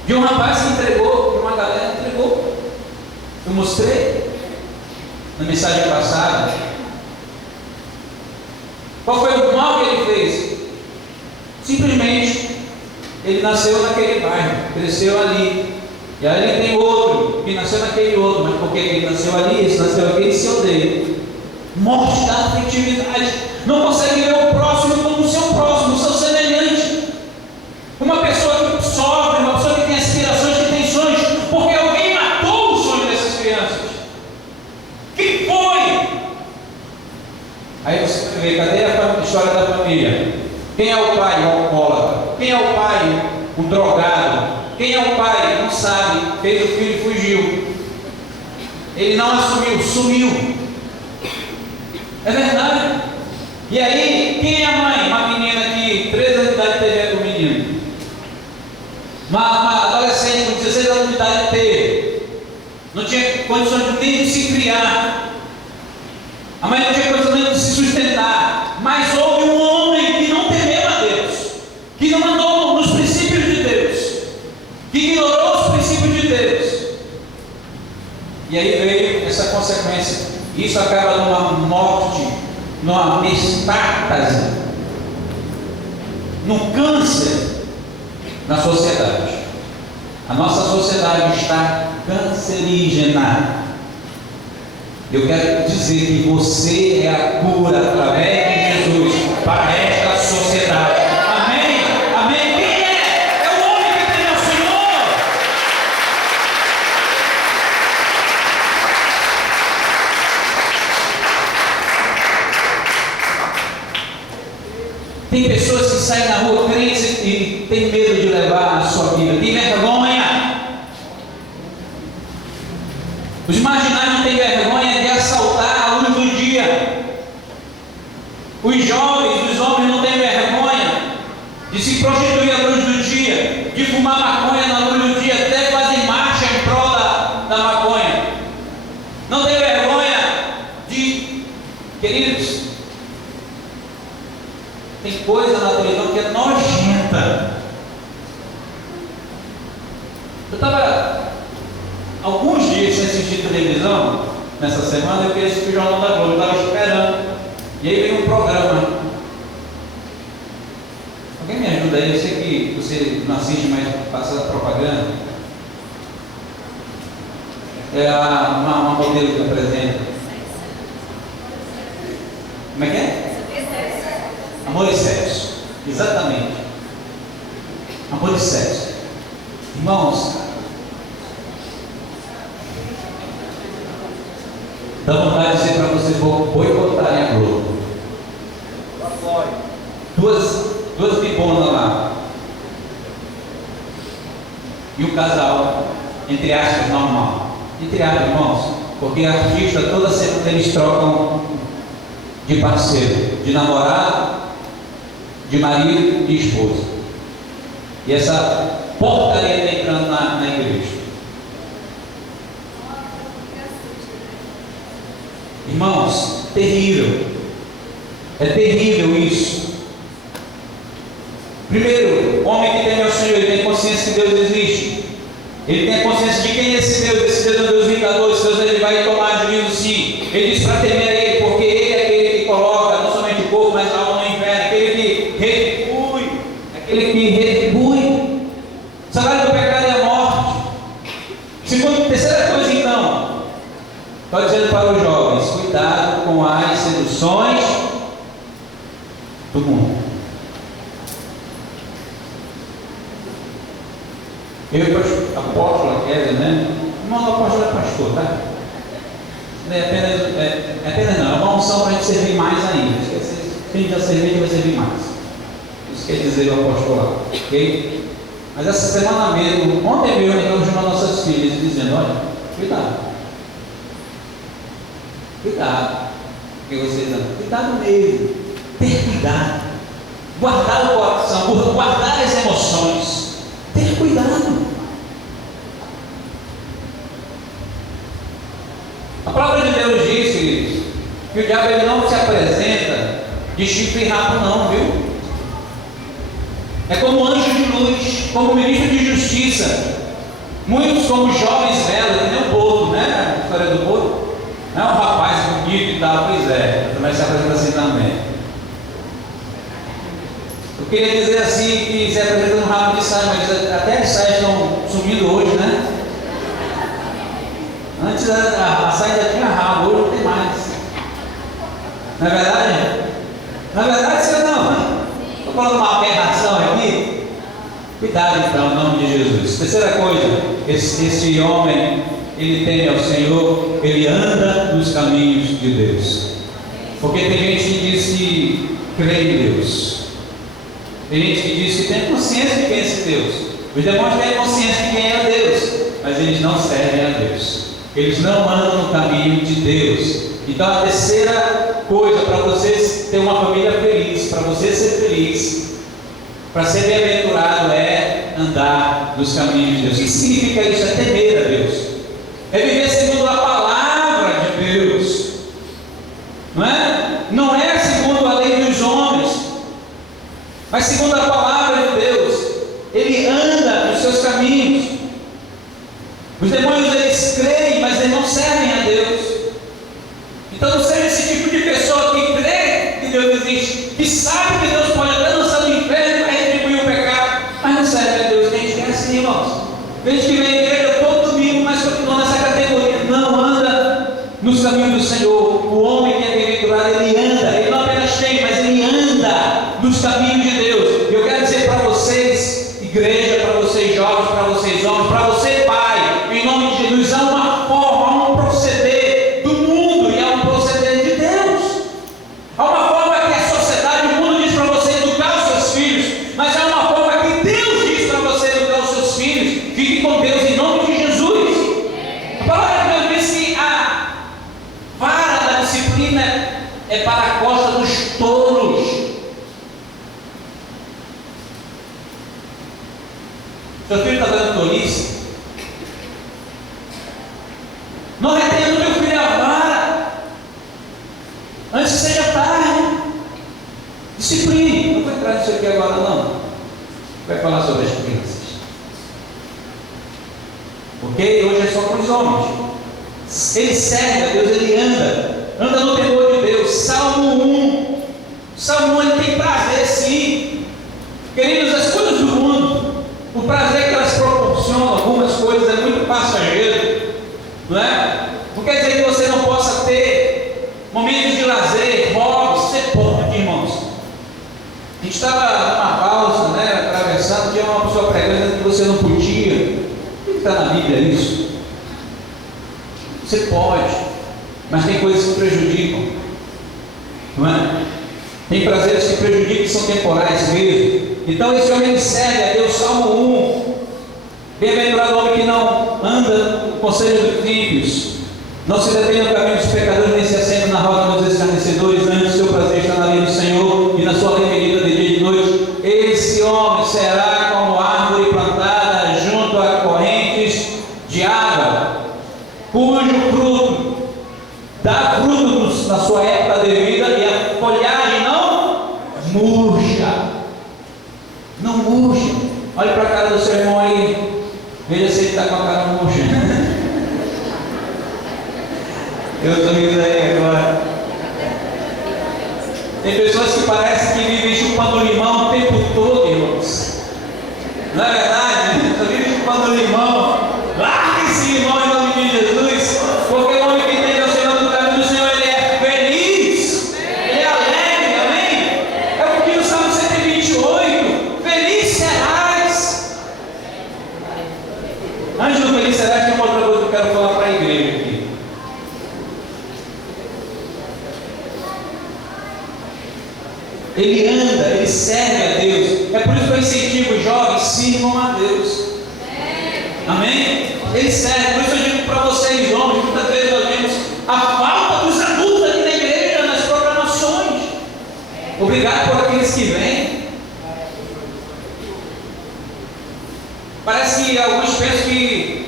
de um rapaz que entregou, de uma galera que entregou. Eu mostrei na mensagem passada. Qual foi o mal que ele fez? Simplesmente ele nasceu naquele bairro, cresceu ali. E aí ele tem outro que nasceu naquele outro, mas porque ele nasceu ali, esse nasceu aqui, ele se odeia. Morte da afetividade. Não consegue ver o próximo como o seu próximo, o seu semelhante. Uma pessoa que sofre, uma pessoa que tem aspirações, que tem sonhos, porque alguém matou o sonho dessas crianças. Que foi? Aí você vê, cadê a história da família? Quem é o pai? O alcoólatra. Quem é o pai? O drogado. Quem é o pai? Não sabe. Fez o filho e fugiu. Ele não assumiu, sumiu. É verdade. E aí, quem é a mãe? Uma menina de 13 anos de idade teve um menino. Uma adolescente com 16 anos de idade teve. Não tinha condições nem de se criar. A mãe não tinha condições nem de se sustentar. Mas houve um homem que não temeu a Deus, que não andou nos princípios de Deus, que ignorou os princípios de Deus. E aí veio essa consequência. Isso acaba numa morte, numa metástase, num câncer na sociedade. A nossa sociedade está cancerígena. Eu quero dizer que você é a cura através de Jesus para esta sociedade. Amém? Amém? Quem é? É o homem que tem ao Senhor. Tem pessoas que saem na rua crentes e tem medo de levar a sua vida. Tem vergonha. Os marginais não têm vergonha de assaltar a luz do dia. Os jovens, os homens não têm vergonha de se prostituir à luz do dia, de fumar maconha na luz do dia, até fazem marcha em prol da maconha. Não tem vergonha de... Queridos, tem coisa na televisão que é nojenta. Eu estava alguns dias sem assistir televisão, nessa semana eu queria assistir o Jornal da Globo, eu estava esperando, e aí veio um programa. Alguém me ajuda aí? Eu sei que você não assiste, mas passa a propaganda. É uma modelo que apresenta. Como é que é? Amor e Sexo. Exatamente. Amor e Sexo. Irmãos, dá vontade de dizer para vocês boicotarem a Globo. Duas bibonas lá. E o casal, entre aspas, normal. Entre aspas, irmãos, porque artista toda semana eles trocam de parceiro, de namorado, de marido e esposa. E essa porcaria está entrando na igreja. Irmãos, terrível. É terrível isso. Primeiro, o homem que tem ao Senhor, ele tem consciência que Deus existe. Ele tem a consciência de quem é esse Deus. Esse Deus é um Deus vingador. Esse Deus ele vai tomar juízo sim. Ele diz para temer a Ele, porque Ele é aquele que coloca não somente o corpo, mas a alma no inferno. Aquele que retribui. Aquele que retribui. O salário do pecado é a morte. Terceira coisa então, estou dizendo para os jovens, cuidado com as seduções do mundo. Eu e o apóstolo Kézia, né? Irmão, o apóstolo é pastor. pastor, tá? Não é apenas não, é uma unção para a gente servir mais ainda. Se a gente já servir, a gente vai servir mais. Isso quer dizer o apostolado, ok? Mas essa semana mesmo, ontem mesmo, nós estamos chamando nossas filhas e dizendo: olha, cuidado, porque vocês não, cuidado mesmo, ter cuidado, guardar o coração, guardar as emoções, ter cuidado. A palavra de Deus diz, queridos, que o diabo ele não se apresenta de chifre e rabo, não, viu? É como anjo de luz, como ministro de justiça. Muitos, como jovens belos, que nem o Boto, né? A história do Boto. Não é um rapaz bonito e tal, pois é, também se apresenta assim também. Eu queria dizer assim que se apresenta no rabo de saia, mas até as saias estão sumindo hoje, né? Antes a saia ainda tinha rabo, hoje não tem mais. Não é verdade? Não é verdade, senhor, não? Estou falando uma aberração aqui. Cuidado então, em nome de Jesus. Terceira coisa, esse homem, ele teme ao Senhor, ele anda nos caminhos de Deus. Porque tem gente que diz que crê em Deus. Tem gente que diz que tem consciência de quem é esse Deus. Os demônios têm consciência de quem é Deus, mas eles não servem a Deus. Eles não andam no caminho de Deus. Então a terceira coisa para você ter uma família feliz, para você ser feliz, para ser bem-aventurado, é andar nos caminhos de Deus. O que significa isso? É temer a Deus, é viver segundo a palavra de Deus, não é? Não é segundo a lei dos homens, mas segundo a palavra de Deus. Ele anda nos seus caminhos. Os demônios eles creem, mas eles não servem a Deus. Então não seja esse tipo de pessoa que crê que Deus existe, que sabe que Deus pode até lançar no inferno para retribuir o pecado, mas não serve a Deus. Tem gente que é assim, irmãos. Tem gente que vem à igreja todo domingo, mas continua nessa categoria, não anda nos caminhos do Senhor. O homem que é bem-aventurado, ele anda, ele não apenas tem, mas ele anda nos caminhos de Deus. Eu quero dizer para vocês, igreja, para vocês jovens, para vocês homens, para você pai, em nome de Jesus, há uma forma, há um proceder do mundo e há um proceder de Deus. Há uma forma que a sociedade, o mundo diz para você educar os seus filhos, mas há uma forma que Deus diz para você educar os seus filhos. Fique com Deus em nome de Jesus. A palavra de Deus diz que a vara da disciplina é para a costa dos touros. Seu filho está dando tolice? Não retenha no teu filho a vara, antes que seja tarde. Discipline. Não vou entrar nisso aqui agora, não. Vai falar sobre as crianças. Ok? Hoje é só com os homens. Ele serve a Deus, ele anda no temor de Deus. Salmo 1. Salmo 1, ele tem prazer sim. Queridos, as coisas do mundo, o prazer que elas proporcionam, algumas coisas, é muito passageiro, não é? Não quer dizer que você não possa ter momentos de lazer, hobbies. Você pode, irmãos. A gente estava numa pausa, né, atravessando, tinha uma pessoa pregando que você não podia. O que está na Bíblia isso? Você pode, mas tem coisas que prejudicam, não é? Tem prazeres que prejudicam, que são temporais mesmo. Então esse homem serve a Deus. Salmo 1. Bem-aventurado o homem que não anda no conselho dos ímpios, não se detém no caminho dos pecadores, nem se assenta na roda dos escarnecedores. Antes seu prazer está na lei do Senhor, e na sua lei medita de dia e de noite. Esse homem será como árvore plantada junto a correntes de água, cujo fruto dá fruto na sua época devida, e a folhagem não murcha. Não murcha. Olhe para a cara do seu irmão aí, veja se ele está com a cara murcha. Eu estou rindo aí agora. Tem pessoas que parecem que vivem chupando limão o tempo todo, irmãos. Não é verdade? Só vivem chupando limão. Larga esse limão em nome de Jesus, porque o homem que tem o Senhor no caminho do Senhor, ele é feliz, ele é alegre, amém? É porque no Salmo 128, feliz serás. Antes do feliz serás, tem uma outra coisa que eu quero falar para a igreja. ele anda, ele serve a Deus. É por isso que eu incentivo os jovens, sirvam a Deus. Amém? Ele serve. Por isso eu digo para vocês, homens, muitas vezes nós vemos a falta dos adultos aqui na igreja, nas programações. Obrigado por aqueles que vêm. Parece que alguns pensam que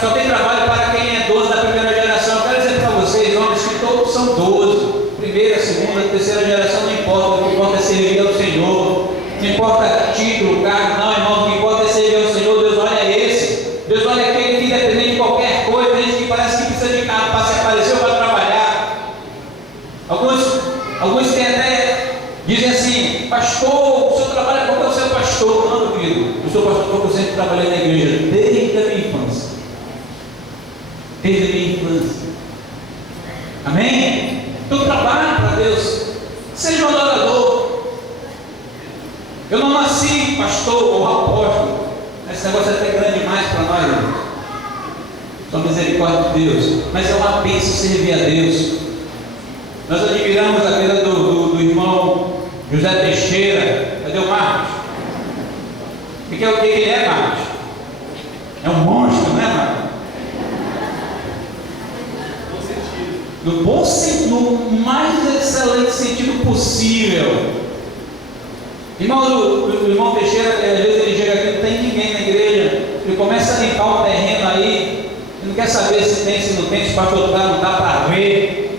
só tem trabalho para quem é 12 da primeira geração. Eu quero dizer para vocês, homens, que todos são 12. Primeira, segunda, terceira geração, não importa. O que importa é servir ao Senhor. Não importa título, cargo, não, irmão. O que importa é servir ao Senhor. Deus olha esse. Deus olha aquele que independente de qualquer coisa, gente que parece que precisa de carro para se aparecer ou para trabalhar. Alguns têm até, dizem assim, pastor, o senhor trabalha como o seu pastor. Não, meu querido, eu sou pastor porque eu sempre trabalhei na igreja desde a minha infância. Desde a minha infância. Amém? Então trabalhe para Deus. Seja um adorador. Eu não nasci pastor ou apóstolo. Esse negócio é até grande demais para nós, irmãos. Só misericórdia de Deus. Mas é uma bênção servir a Deus. Nós admiramos a vida do irmão José Teixeira. Cadê o Marcos? O que ele é, Marcos? É um monstro, né, Marcos? No bom sentido, no mais excelente sentido possível. O irmão Teixeira, às vezes ele chega aqui, não tem ninguém na igreja, ele começa a limpar o terreno aí, ele não quer saber se tem, se não tem, se o pastor não dá para ver.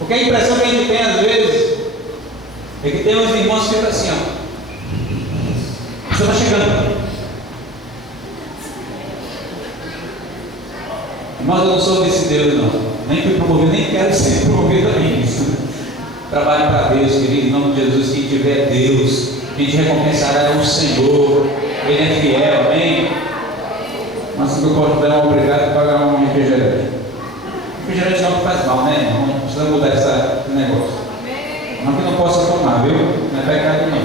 Porque a impressão que a gente tem às vezes é que tem uns irmãos que ficam assim, ó. O senhor está chegando. Mas eu não sou desse Deus, não. Nem fui promovido, nem quero ser promovido a isso. Trabalhe para Deus, querido, em nome de Jesus. Quem tiver Deus, quem te recompensará é o Senhor. Ele é fiel, amém? Mas se eu posso dar um obrigado e pagar um refrigerante. Refrigerante não faz mal, né? Não precisa mudar esse negócio. Não que não possa tomar, viu? Não é pecado, não.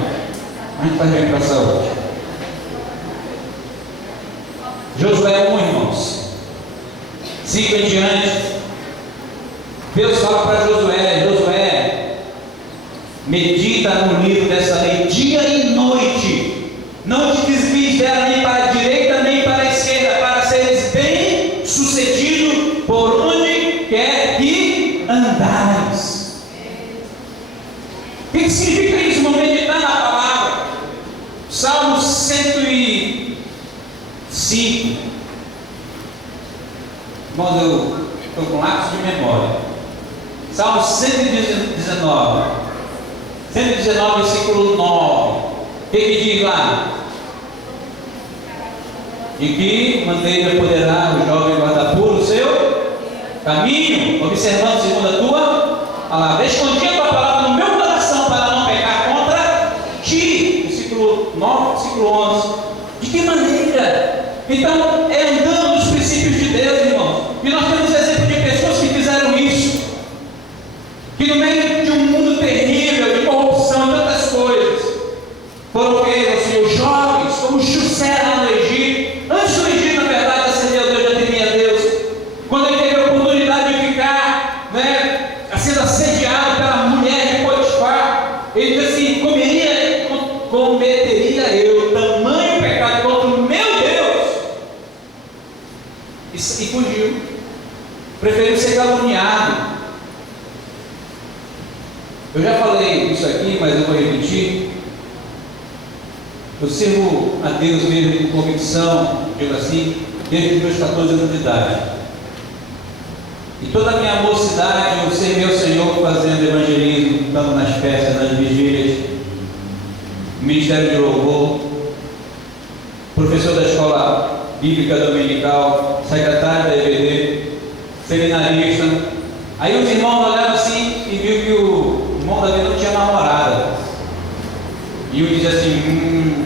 A gente faz bem para a saúde. Josué 1, irmãos. 5 em diante, Deus fala para Josué, medita no livro dessa lei, dia e noite, não te desvies dela nem para a direita nem para a esquerda, para seres bem sucedido por onde quer que andares. O que significa isso, irmão? Meditar na palavra. Salmo 105. Irmãos, eu estou com lápis de memória. Salmo 119, versículo 9. O que diz lá? De que maneira poderá o jovem guardar puro o seu caminho, observando segundo a tua palavra. Escondi a tua palavra no meu coração para não pecar contra ti. Versículo 9, versículo 11. De que maneira? Então, é andando nos princípios de Deus, irmãos. E nós temos exemplo de pessoas que fizeram isso, que no meio de um mundo terrível, de corrupção e tantas coisas, foram assim, os jovens, como José lá no Egito. Antes do Egito, na verdade, acendeu a Deus, já temia a Deus. Quando ele teve a oportunidade de ficar, sendo assediado pela mulher de Potifar, ele disse assim: cometeria eu tamanho pecado contra o meu Deus, e fugiu. Preferiu ser caluniado. Eu já falei isso aqui, mas eu vou repetir. Eu sirvo a Deus mesmo com convicção, digo assim, desde os meus 14 anos de idade. E toda a minha mocidade eu servi ao Senhor fazendo evangelismo, estando nas festas, nas vigílias, ministério de louvor, professor da escola bíblica dominical, secretário da EBD, seminarista. Aí os irmãos olharam assim e viu que o irmão Davi não tinha namorada. E eu dizia assim: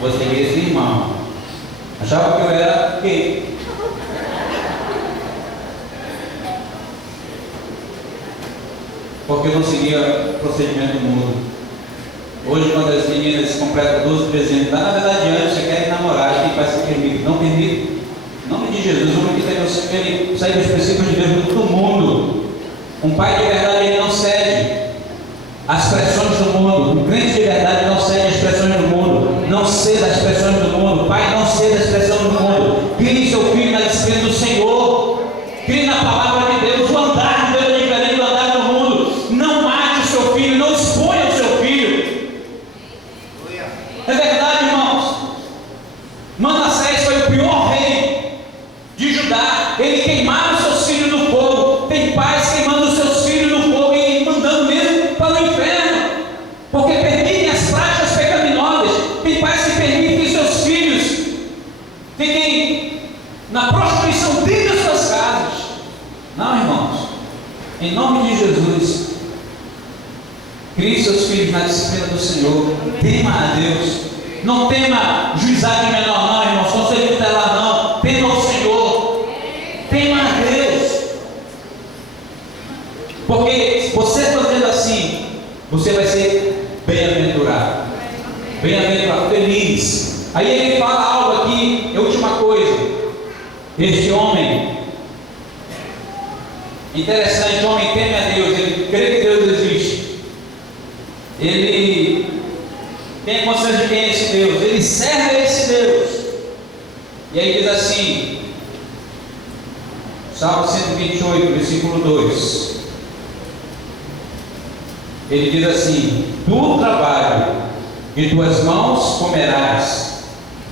você é esse irmão. Achava que eu era gay. Porque eu não seguia o procedimento do mundo. Hoje, quando as meninas completam 12, 13 anos, na verdade, antes você quer namorar, quem vai ser permitido? Não permite. Em nome de Jesus, o homem que quer sair dos princípios de Deus do mundo. Um pai de verdade, ele não cede às pressões do mundo. Um crente de verdade não cede às pressões do mundo. Não ceda às pressões do mundo. Pai, não ceda às pressões do mundo. Crie seu filho na disciplina do Senhor. Crie na palavra de Deus. O andar de Deus é diferente do andar do mundo. Não mate o seu filho. Não exponha o seu filho. É verdade, irmãos. Manassés foi o pior rei de Judá. Ele queimava os seus filhos no fogo. Tem pais queimando os seus filhos no fogo e mandando mesmo para o inferno, porque permitem as práticas pecaminosas. Tem pais que permitem que seus filhos fiquem na prostituição dentro das suas casas. Não, irmãos, em nome de Jesus, crie seus filhos na disciplina do Senhor. Tema a Deus. Não tema juizado de menor, não, irmãos. Conselho tutelar, não. Tema o Senhor. Tema a Deus. Porque você fazendo assim, você vai ser bem-aventurado. Bem-aventurado, feliz. Aí ele fala algo aqui, é a última coisa. Este homem, interessante, o homem teme a Deus, ele crê que Deus existe. Ele tem consciência de quem é esse Deus, ele serve a esse Deus. E aí diz assim, Salmo 128, versículo 2. Ele diz assim: do trabalho de tuas mãos comerás,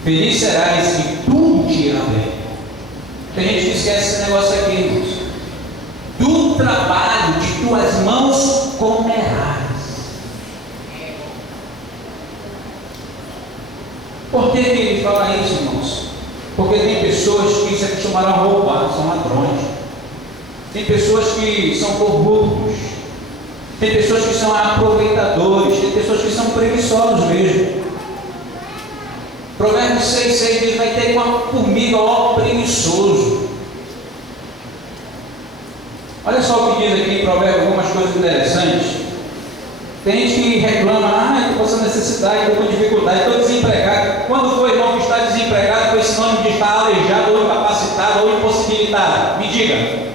feliz serás e tudo te irá bem. Tem gente que esquece esse negócio aqui, irmãos. Do trabalho de tuas mãos comerás. Por que ele fala isso, irmãos? Porque tem pessoas que se acostumaram a roubar, são ladrões. Tem pessoas que são corruptos. Tem pessoas que são aproveitadores. Tem pessoas que são preguiçosos mesmo. Provérbios 6,6 diz: vai ter uma formiga, ó preguiçoso. Olha só o que diz aqui em Provérbios, algumas coisas interessantes. Tem gente que reclama: estou passando necessidade, estou com dificuldade, estou desempregado. Quando foi, irmão, que está desempregado, foi sinônimo de estar aleijado, ou incapacitado, ou impossibilitado? Me diga.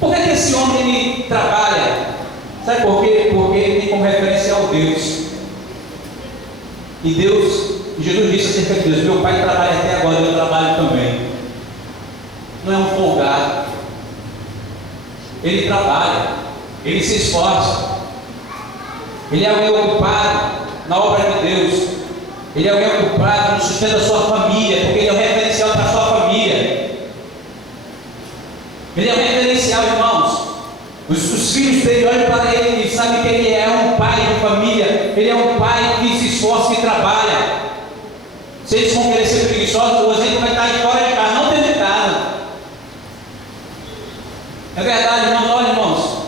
Por que esse homem ele trabalha? Sabe por quê? Porque ele tem como referência ao Deus. E Deus, Jesus disse acerca de Deus: meu pai trabalha até agora, eu trabalho também. Não é um folgado. Ele trabalha, ele se esforça. Ele é alguém ocupado na obra de Deus. Ele é alguém ocupado no sustento da sua família, porque ele é um referencial para a sua família. Ele é um referencial, irmãos. Os filhos dele olham para ele e sabem que ele é um pai de família. Ele é um pai que se esforça e trabalha. Se eles vão querer ser preguiçosos, o exemplo vai estar de fora de casa, não dentro de casa. É verdade, irmãos. Olha, irmãos,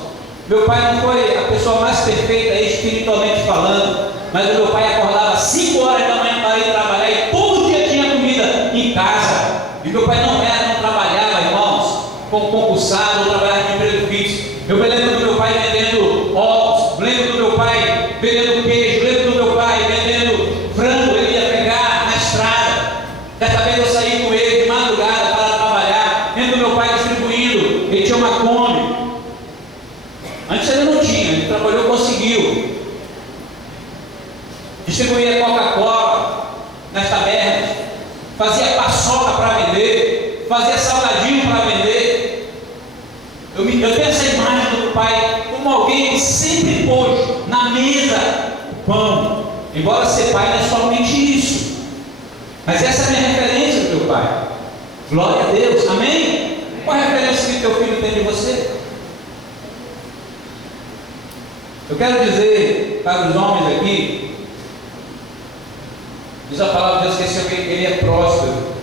meu pai não foi a pessoa mais perfeita espiritualmente falando, mas o meu pai acordava 5 horas da manhã para ir trabalhar e todo dia tinha comida em casa. E meu pai não trabalhava, irmãos, como concursado, não trabalhava de emprego fixo. Eu me lembro do meu pai vendendo ovos, lembro do meu pai vendendo queijo, lembro do meu pai vendendo frango. Ele ia pegar na estrada. Dessa vez eu saí com ele de madrugada para trabalhar, lembro do meu pai distribuindo. Ele tinha uma Kombi. Antes ele não tinha, ele trabalhou, conseguiu. Distribuía Coca-Cola nas tabernas, fazia paçoca para vender, fazia salgadinho para vender. Eu tenho essa imagem do pai como alguém que sempre pôs na mesa o pão. Embora ser pai não é somente isso, mas essa é a minha referência do teu pai. Glória a Deus, amém? Qual a referência que teu filho tem de você? Eu quero dizer para os homens aqui, diz a palavra de Deus que ele é próspero.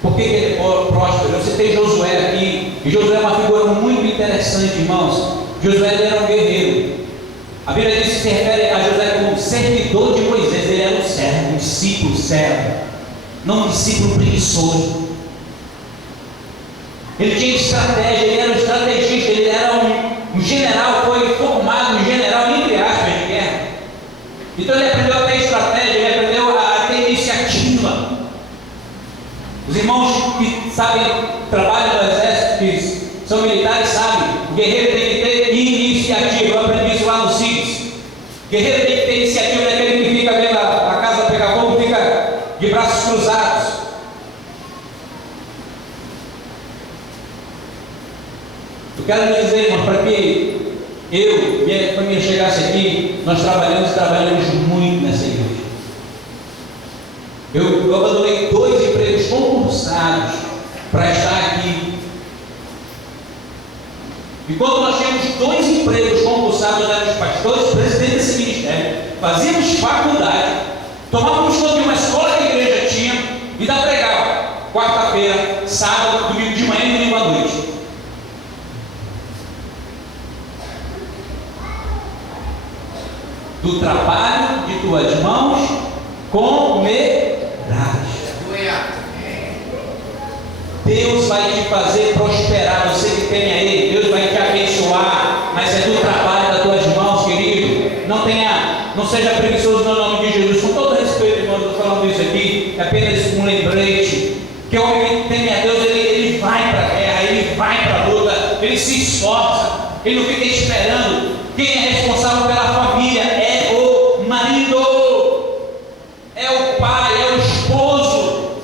Por que ele é próspero? Você tem Josué aqui, e Josué é uma figura muito interessante, irmãos. Josué era um guerreiro. A Bíblia diz que se refere a Josué como servidor de Moisés. Ele era um servo, um discípulo servo, não um discípulo preguiçoso. Ele tinha estratégia, ele era um estrategista, ele era um general, foi formado um general, entre aspas, de guerra. Então ele aprendeu a ter estratégia, ele aprendeu a ter iniciativa. Os irmãos sabem, trabalham no exército, que são militares, sabem, o guerreiro tem que ter iniciativa. Eu aprendi isso lá no CIGS. Guerreiro tem que ter iniciativa, não é aquele que fica vendo a casa pegar fogo, fica de braços cruzados. Eu quero lhe dizer, irmão, para que eu, minha família chegasse aqui, nós trabalhamos muito nessa igreja. Eu abandonei 2 empregos concursados para estar aqui. E quando nós tínhamos 2 empregos concursados, nós éramos pastores, presidente desse ministério, fazíamos faculdade, tomávamos conta de uma escola que a igreja tinha e ainda pregava quarta-feira, sábado, domingo de manhã e domingo à noite. Do trabalho de tuas mãos comerás. Deus vai te fazer prosperar. Você que tem a Ele, Deus vai te abençoar, mas é do trabalho das tuas mãos, querido. Não seja preguiçoso no nome de Jesus. Com todo respeito, irmão, eu estou falando isso aqui, é apenas um lembrete. Que o homem que tem a Deus, ele vai para a guerra, ele vai para a luta, ele se esforça, ele não fica esperando. Quem é responsável pela família é o marido, é o pai, é o esposo.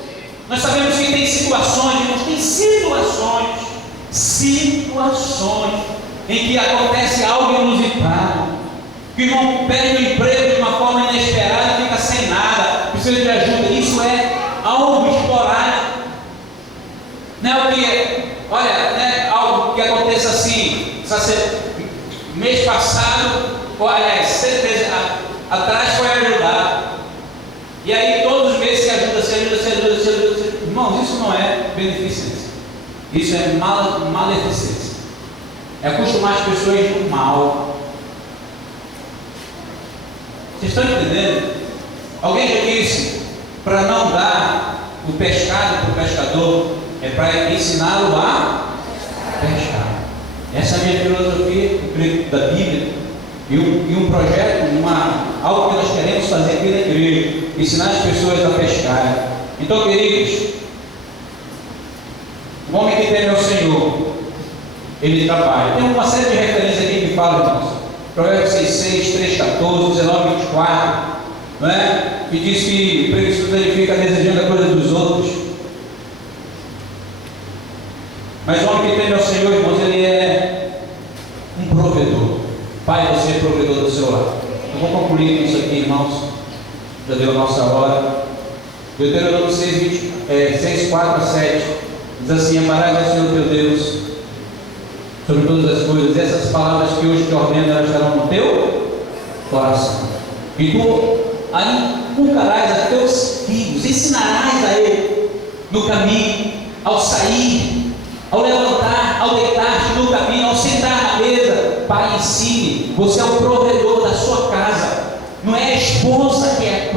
Nós sabemos que tem situações, irmãos, tem situações em que acontece algo inusitado, que o irmão perde o emprego de uma forma inesperada e fica sem nada, precisa de ajuda. Isso é algo esporádico, não é o que, olha, não é algo que aconteça assim, mês passado, ou aliás, 6 meses atrás foi ajudado, e aí todos os meses se ajuda. Irmãos, isso não é beneficência, isso é maleficência, é acostumar as pessoas no mal. Vocês estão entendendo? Alguém já disse, para não dar o pescado para o pescador, é para ensiná-lo a pescar. Essa é a minha filosofia da Bíblia e um projeto, algo que nós queremos fazer aqui na igreja, ensinar as pessoas a pescar. Então, queridos, o homem que teme ao Senhor, ele trabalha. Tem uma série de referências aqui que falam, irmãos. Provérbios 6:6, 3:14, 19:24, não é? Que diz que o preguiçoso ele fica desejando a coisa dos outros. Mas o homem que teme ao Senhor, irmãos, ele é um provedor. Pai, você é provedor do seu lar. Eu vou concluir com isso aqui, irmãos. Já deu a nossa hora. Deuteronômio 6:4-7 diz assim: amarás ao Senhor teu Deus sobre todas as coisas. Essas palavras que hoje te ordeno, elas estarão no teu coração. E tu inculcarás a teus filhos, ensinarás a ele no caminho, ao sair, ao levantar, ao deitar-te no caminho, ao sentar na mesa. Pai, ensine. Você é o provedor da sua casa. Não é a esposa que é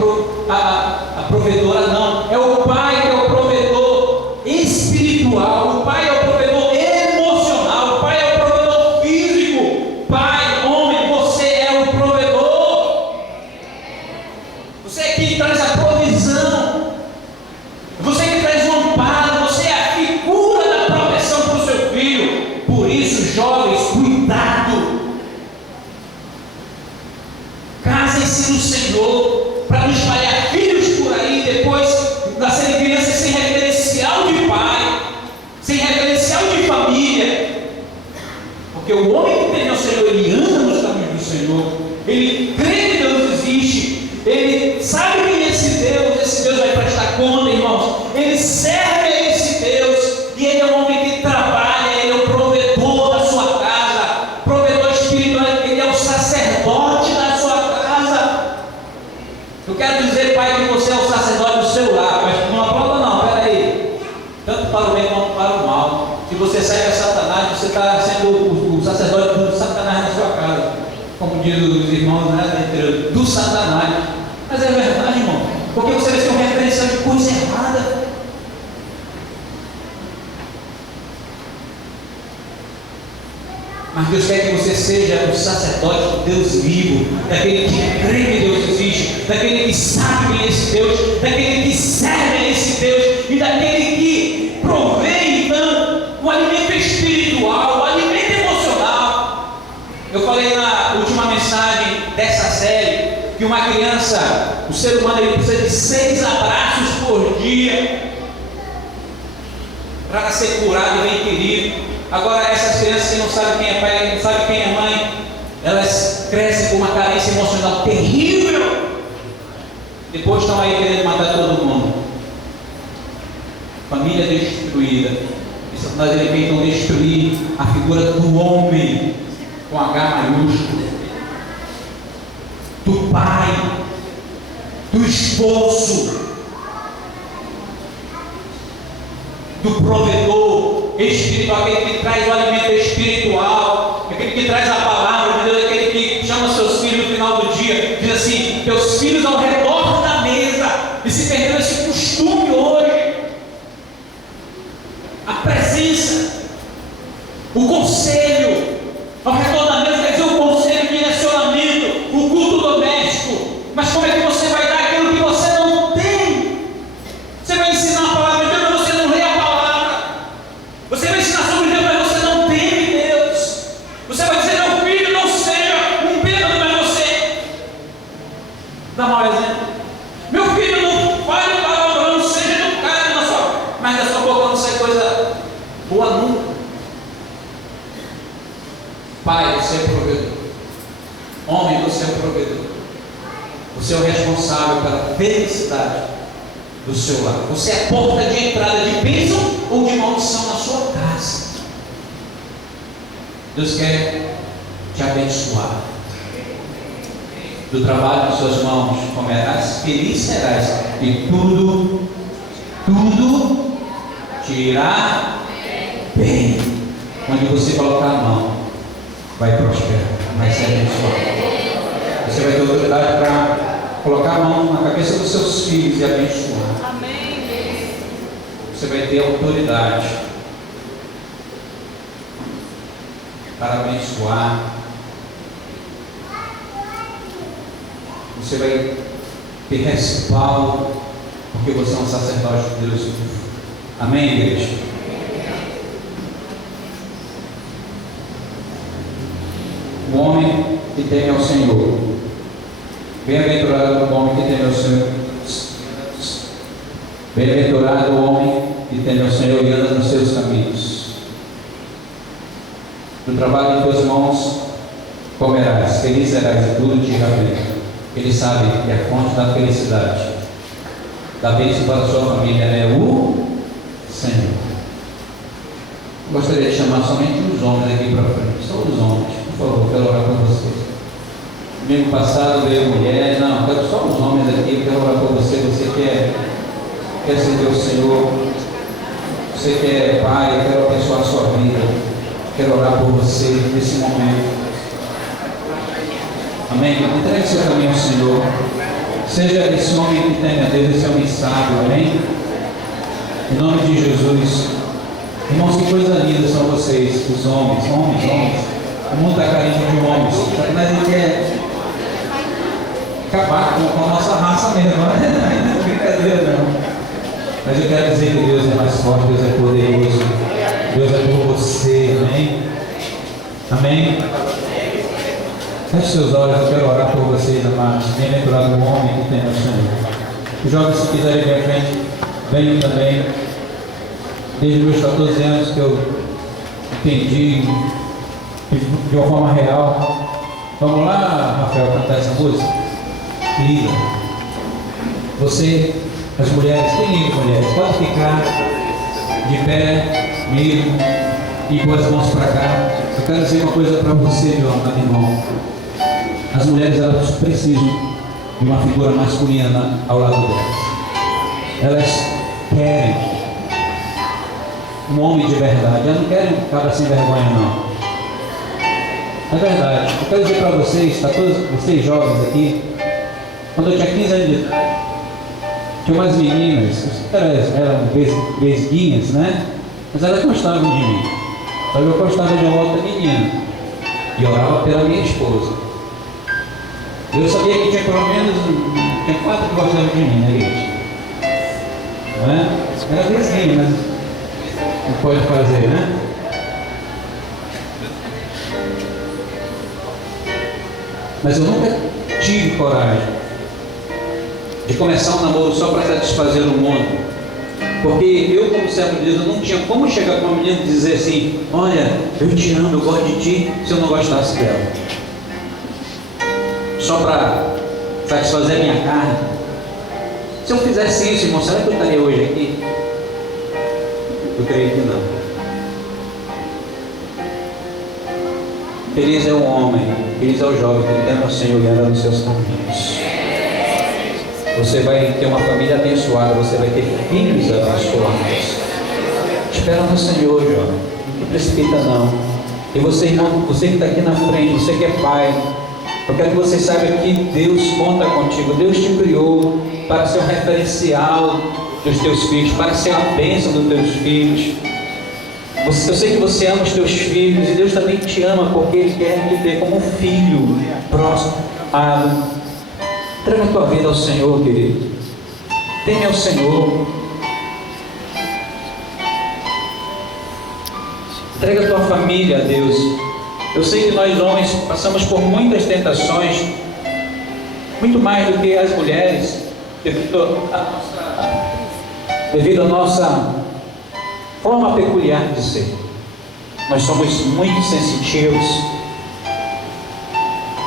a provedora, não. É o pai que é o provedor espiritual. O pai é o provedor emocional. O pai é o provedor físico. Pai, homem, você é o provedor. Você é quem traz a provisão. Você que traz o amparo. Você é a figura da proteção para o seu filho. Por isso, jovens, cuidado. Casem-se no Senhor, para não espalhar filhos por aí, depois nascerem crianças sem referencial de pai, sem referencial de família. Porque o homem que tem ao Senhor, ele anda nos caminhos do Senhor, ele crê que Deus existe, ele sabe quem é esse Deus vai prestar conta, irmãos, ele serve a esse Deus, e ele é um homem que trabalha, ele é o provedor da sua casa, provedor espiritual, ele é o sacerdote da sua casa. Eu quero dizer, pai, que você é o sacerdote do seu lar, mas não aplauda não, peraí, tanto para o bem quanto para o mal. Se você serve a Satanás, você está sendo o sacerdote do Satanás na sua casa, como diz os irmãos, né, do Satanás. Mas é verdade, irmão, porque você vai ser um referencial de coisa errada. Mas Deus quer que você seja o sacerdote de Deus vivo, daquele que crê que Deus existe, daquele que sabe quem é esse Deus, daquele que serve a esse Deus e daquele que provê uma criança, o ser humano, ele precisa de 6 abraços por dia para ser curado e bem querido. Agora, essas crianças que não sabem quem é pai, não sabem quem é mãe, elas crescem com uma carência emocional terrível. Depois estão aí querendo matar todo mundo. Família destruída. Satanás, ele vem então destruir a figura do homem com H maiúsculo, do pai, do esposo, do provedor espiritual, aquele que traz o alimento espiritual, aquele que traz a palavra de Deus, aquele que chama seus filhos no final do dia, diz assim: teus filhos ao redor da mesa. E se perdeu esse costume hoje. A presença, o conselho ao redor da mesa, quer dizer, o conselho, o direcionamento, o culto doméstico. Mas como é que você vai dar aquilo que você não tem? Você vai ensinar a palavra de Deus, mas você não lê a palavra. Você vai ensinar sobre Deus, mas você não teme Deus. Você vai dizer: meu filho, não seja um bêbado, mas você dá mau exemplo. Meu filho, não fale palavrão, seja educado na sua, mas da sua boca não sai coisa boa nunca. Pai, você é provedor. Homem, você é provedor. Você é o responsável pela felicidade do seu lar. Você é a porta de entrada de bênção ou de maldição na sua casa. Deus quer te abençoar. Do trabalho de suas mãos comerás, feliz serás, e tudo te irá bem. Onde você colocar a mão, vai prosperar, vai ser abençoado. Você vai ter autoridade para colocar a mão na cabeça dos seus filhos e abençoar. Amém. Você vai ter autoridade para abençoar. Você vai ter respaldo, porque você é um sacerdote de Deus. Amém, igreja? O homem que teme ao Senhor. Bem-aventurado o homem que teme ao Senhor. Bem-aventurado o homem que teme ao Senhor e anda nos seus caminhos. Do trabalho de tuas mãos comerás, feliz serás e tudo te irá bem. Ele sabe que a fonte da felicidade, da bênção para a sua família, é o Senhor. Gostaria de chamar somente os homens aqui para frente. Só os homens, por favor, quero orar por vocês. Domingo passado veio mulher, não, quero só os homens aqui, quero orar por você. Você quer servir o Senhor, você quer pai, eu quero abençoar a sua vida, quero orar por você nesse momento. Amém? Entregue seu caminho ao Senhor. Seja esse homem que teme a Deus, esse homem sábio. Amém? Em nome de Jesus. Irmãos, que coisa linda são vocês, os homens. O mundo está carente de homens. Mas ele quer acabar com a nossa raça mesmo. Não é brincadeira, não. Mas eu quero dizer que Deus é mais forte, Deus é poderoso. Deus é por você. Amém? Amém? Feche seus olhos, eu quero orar por vocês, amados. Bem-aventurado o homem que tem o Senhor. Os jovens, se quiserem vir à frente, venham também. Desde meus 14 anos que eu entendi de uma forma real. Vamos lá, Rafael, cantar essa música? Liga. Você, as mulheres, quem liga, mulheres? Pode ficar de pé, mesmo, e com as mãos para cá. Eu quero dizer uma coisa para você, meu amado irmão. As mulheres, elas precisam de uma figura masculina ao lado delas. Elas querem um homem de verdade. Elas não querem um cara sem vergonha, não. É verdade. Eu quero dizer para vocês, para todos vocês jovens aqui, quando eu tinha 15 anos de idade, tinha umas meninas, eram vesguinhas, né? Mas elas gostavam de mim. Então eu gostava de uma outra menina e orava pela minha esposa. Eu sabia que tinha pelo menos 4 que gostavam de mim na igreja. Não é? Era vesguinha, mas não pode fazer, né? Mas eu nunca tive coragem de começar um namoro só para satisfazer o mundo. Porque eu, como servo de Deus, eu não tinha como chegar para uma menina e dizer assim: olha, eu te amo, eu gosto de ti, se eu não gostasse dela. Só para satisfazer a minha carne. Se eu fizesse isso, irmão, será que eu estaria hoje aqui? Eu creio que não. Feliz é o homem, feliz é o jovem que teme ao Senhor e anda nos seus caminhos. Você vai ter uma família abençoada, você vai ter filhos abençoados. Espera no Senhor, jovem, não precipita não. E você, irmão, você que está aqui na frente, você que é pai, eu quero que você saiba que Deus conta contigo. Deus te criou para ser um referencial dos teus filhos, para ser a bênção dos teus filhos. Eu sei que você ama os teus filhos, e Deus também te ama, porque Ele quer te ter como um filho próximo, amado. Entrega a tua vida ao Senhor, querido. Teme ao Senhor. Entrega a tua família a Deus. Eu sei que nós homens passamos por muitas tentações, muito mais do que as mulheres, devido à nossa forma peculiar de ser. Nós somos muito sensitivos,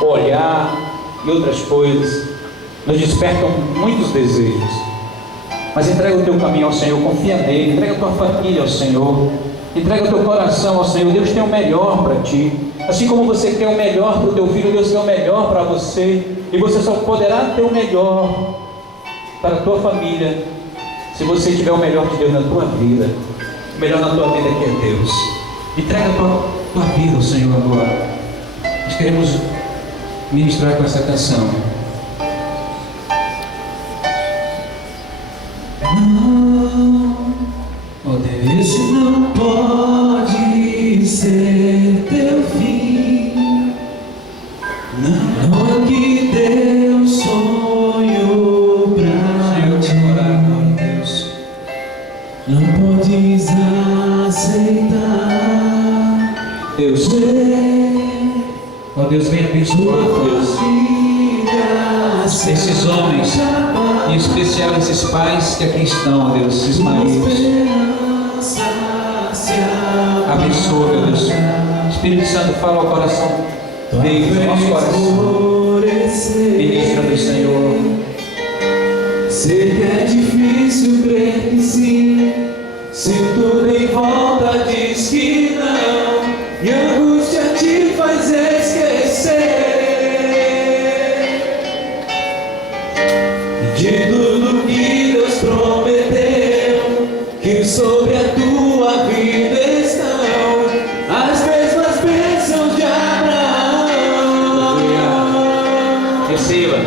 olhar e outras coisas nos despertam muitos desejos. Mas entrega o teu caminho ao Senhor, confia nele, entrega a tua família ao Senhor, entrega o teu coração ao Senhor. Deus tem o melhor para ti. Assim como você quer o melhor para o teu filho, Deus quer o melhor para você. E você só poderá ter o melhor para a tua família se você tiver o melhor de Deus na tua vida. O melhor na tua vida que é Deus. Entrega a tua vida ao Senhor agora. Nós queremos ministrar com essa canção. Não, oh Deus, esse não pode ser teu fim. Não é o que Deus sonhou pra ti. Deus, não podes aceitar. Deus, ó Deus, venha abençoar, Deus, esses homens, em especial esses pais que aqui estão, ó Deus, esses maridos. Abençoa, meu Deus. Espírito Santo, fala ao coração deles, ao nosso coração. Ministra do Senhor. Sei que é difícil crer que sim, se tudo em volta diz que não, e a angústia te faz esquecer de tudo que Deus prometeu, que sobre a tua vida estão as mesmas bênçãos de Abraão. Receba.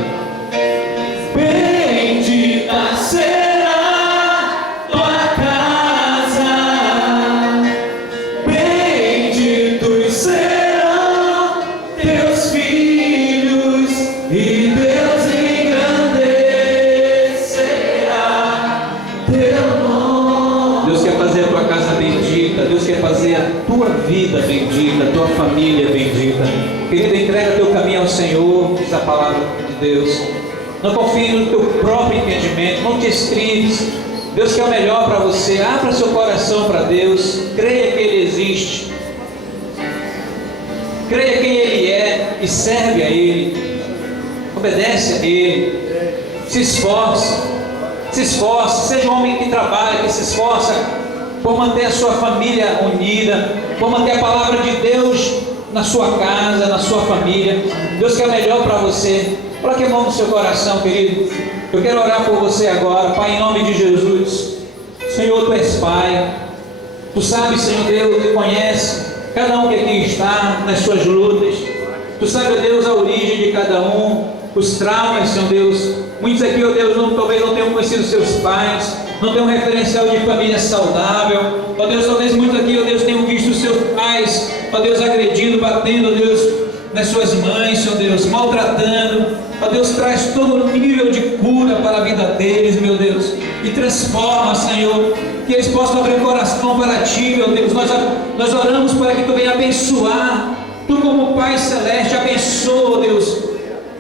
Bendita será tua casa, benditos serão teus filhos, e Deus engrandecerá teu nome. Deus quer fazer a tua casa bendita. Deus quer fazer a tua vida bendita, a tua família bendita. Querido, entrega teu caminho ao Senhor, diz a palavra de Deus. Não confie no teu próprio entendimento, não te estribes. Deus quer o melhor para você. Abra seu coração para Deus. Creia que Ele existe. Creia quem Ele é e serve a Ele. Obedece a Ele. Se esforce. Se esforce. Seja um homem que trabalha, que se esforça por manter a sua família unida, por manter a palavra de Deus na sua casa, na sua família. Deus quer o melhor para você. Coloque a mão no seu coração, querido. Eu quero orar por você agora. Pai, em nome de Jesus. Senhor, Tu és Pai. Tu sabes, Senhor Deus, e conhece cada um que aqui está nas suas lutas. Tu sabes, ó Deus, a origem de cada um, os traumas, Senhor Deus. Muitos aqui, ó Deus, talvez não tenham conhecido seus pais, não tenham um referencial de família saudável. Ó Deus, talvez muitos aqui, ó Deus, tenham visto seus pais, ó Deus, agredindo, batendo, ó Deus, nas suas mães, Senhor Deus, maltratando. Ó Deus, traz todo o nível de cura para a vida deles, meu Deus, e transforma, Senhor, que eles possam abrir o coração para Ti, meu Deus. Nós oramos para que Tu venha abençoar. Tu, como Pai Celeste, abençoa, Deus,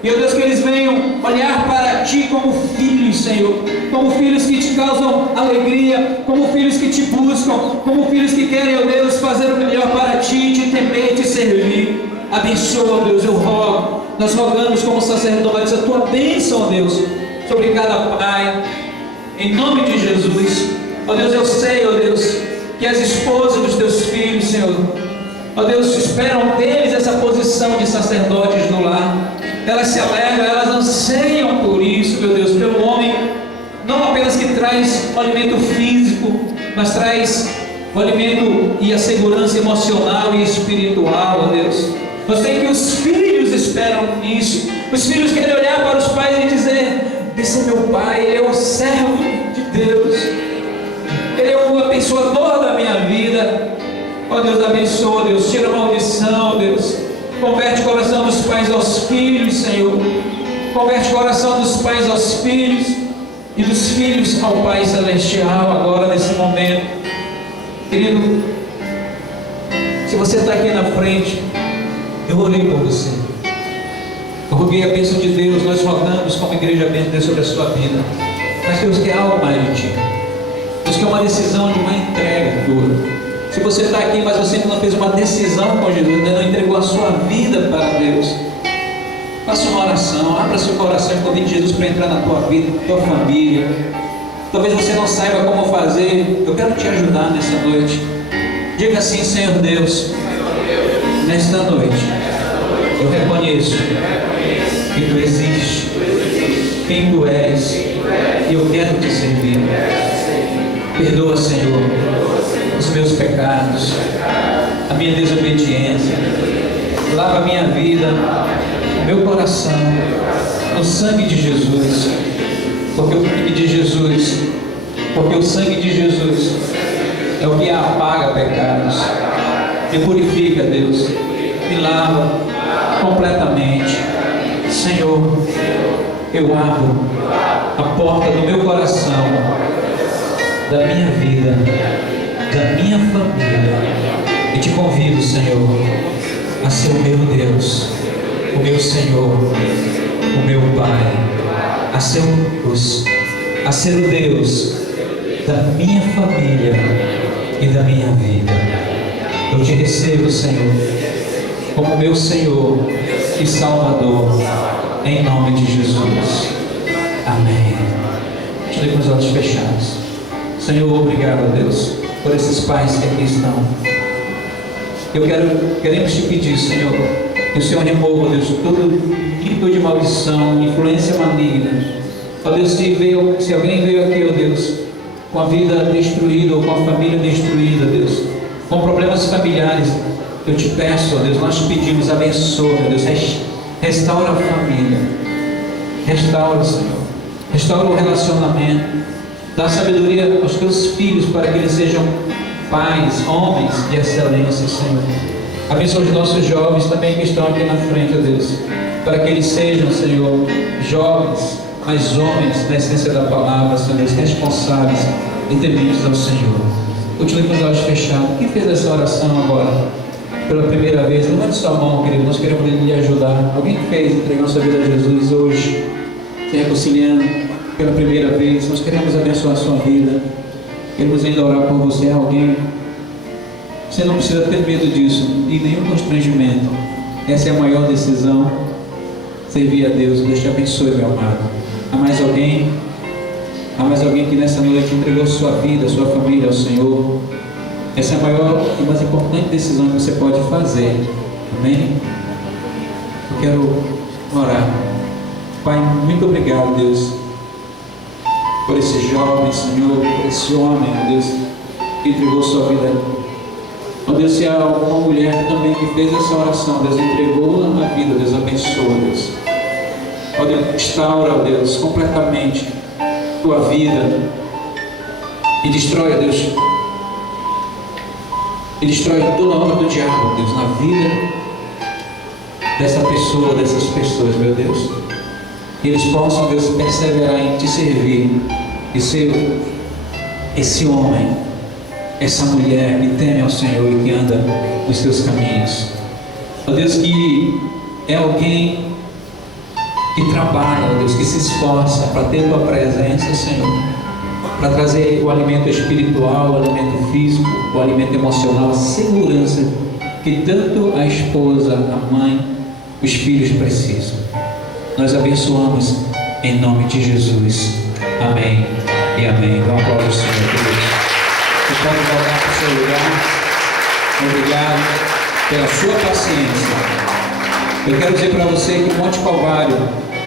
E, ó Deus, que eles venham olhar para Ti como filhos, Senhor, como filhos que Te causam alegria, como filhos que Te buscam, como filhos que querem, ó Deus, fazer o melhor para Ti, Te temer, Te servir. Abençoa, ó Deus, eu rogo, nós rogamos como sacerdotes a Tua bênção, ó Deus, sobre cada pai, em nome de Jesus. Ó Deus, eu sei, ó Deus, que as esposas dos Teus filhos, Senhor, ó Deus, esperam deles essa posição de sacerdotes no lar. Elas se alegram, elas anseiam por isso, meu Deus, pelo homem, não apenas que traz o alimento físico, mas traz o alimento e a segurança emocional e espiritual, ó Deus. Eu sei que os filhos esperam isso. Os filhos querem olhar para os pais e dizer: esse é meu pai, ele é um servo de Deus, ele é um abençoador da minha vida. Ó Deus, abençoa, Deus, tira a maldição, Deus. Converte o coração dos pais aos filhos, Senhor. Converte o coração dos pais aos filhos e dos filhos ao Pai Celestial agora nesse momento. Querido, se você está aqui na frente, eu orei por você. Eu roguei a bênção de Deus, nós rogamos como igreja a bênção de Deus sobre a sua vida. Mas Deus quer algo mais de ti. Deus quer uma decisão de uma entrega tua. Se você está aqui, mas você ainda não fez uma decisão com Jesus, ainda não entregou a sua vida para Deus, faça uma oração, abra seu coração e convide Jesus para entrar na tua vida, na tua família. Talvez você não saiba como fazer, eu quero te ajudar nessa noite. Diga assim: Senhor Deus, nesta noite eu reconheço que Tu existes, quem Tu és, e eu quero Te servir. Perdoa, Senhor, os meus pecados, a minha desobediência. Lava a minha vida, o meu coração, no sangue de Jesus, porque o sangue de Jesus, porque o sangue de Jesus é o que apaga pecados, me purifica, Deus, me lava completamente. Senhor, eu abro a porta do meu coração, da minha vida, da minha família, e Te convido, Senhor, a ser o meu Deus, o meu Senhor, o meu Pai, a ser o Deus da minha família e da minha vida. Eu Te recebo, Senhor, como meu Senhor e Salvador, em nome de Jesus. Amém. Estou com os olhos fechados. Senhor, obrigado, Deus, por esses pais que aqui estão. Queremos Te pedir, Senhor, que o Senhor remova, Deus, todo tipo de maldição, influência maligna. Ó Deus, se alguém veio aqui, ó Deus, com a vida destruída ou com a família destruída, Deus, com problemas familiares, eu Te peço, ó Deus, nós Te pedimos, abençoa, Deus, restaura a família, restaura, Senhor, restaura o relacionamento. Dá sabedoria aos Teus filhos para que eles sejam pais, homens de excelência, Senhor. Abençoa os nossos jovens também que estão aqui na frente, ó Deus, para que eles sejam, Senhor, jovens, mas homens na essência da palavra, Senhor Deus, responsáveis e tementes ao Senhor. Continue com os olhos fechados. Quem fez essa oração agora pela primeira vez, levante sua mão, querido, nós queremos lhe ajudar. Alguém que fez, entregou sua vida a Jesus hoje, se reconciliando pela primeira vez, nós queremos abençoar a sua vida, queremos ainda orar por você. Alguém, você não precisa ter medo disso e nenhum constrangimento. Essa é a maior decisão, servir a Deus. Deus te abençoe, meu amado. Há mais alguém que nessa noite entregou sua vida, sua família ao Senhor? Essa é a maior e mais importante decisão que você pode fazer. Amém? Eu quero orar. Pai, muito obrigado, Deus, por esse jovem, Senhor, por esse homem, Deus, que entregou sua vida. Ó Deus, se há alguma mulher também que fez essa oração, Deus, entregou a vida, Deus, abençoa, Deus. Ó Deus, restaura, ó Deus, completamente tua vida e destrói, ó Deus, e destrói toda a obra do diabo, Deus, na vida dessa pessoa, dessas pessoas, meu Deus. Que eles possam, Deus, perseverar em Te servir e ser esse homem, essa mulher que teme ao Senhor e que anda nos Teus caminhos. Ó Deus, que é alguém que trabalha, ó Deus, que se esforça para ter tua presença, Senhor, para trazer o alimento espiritual, o alimento físico, o alimento emocional, a segurança que tanto a esposa, a mãe, os filhos precisam. Nós abençoamos em nome de Jesus. Amém e amém. Então aplaude o Senhor, queridos. Você pode voltar para o seu lugar. Obrigado pela sua paciência. Eu quero dizer para você que o Monte Calvário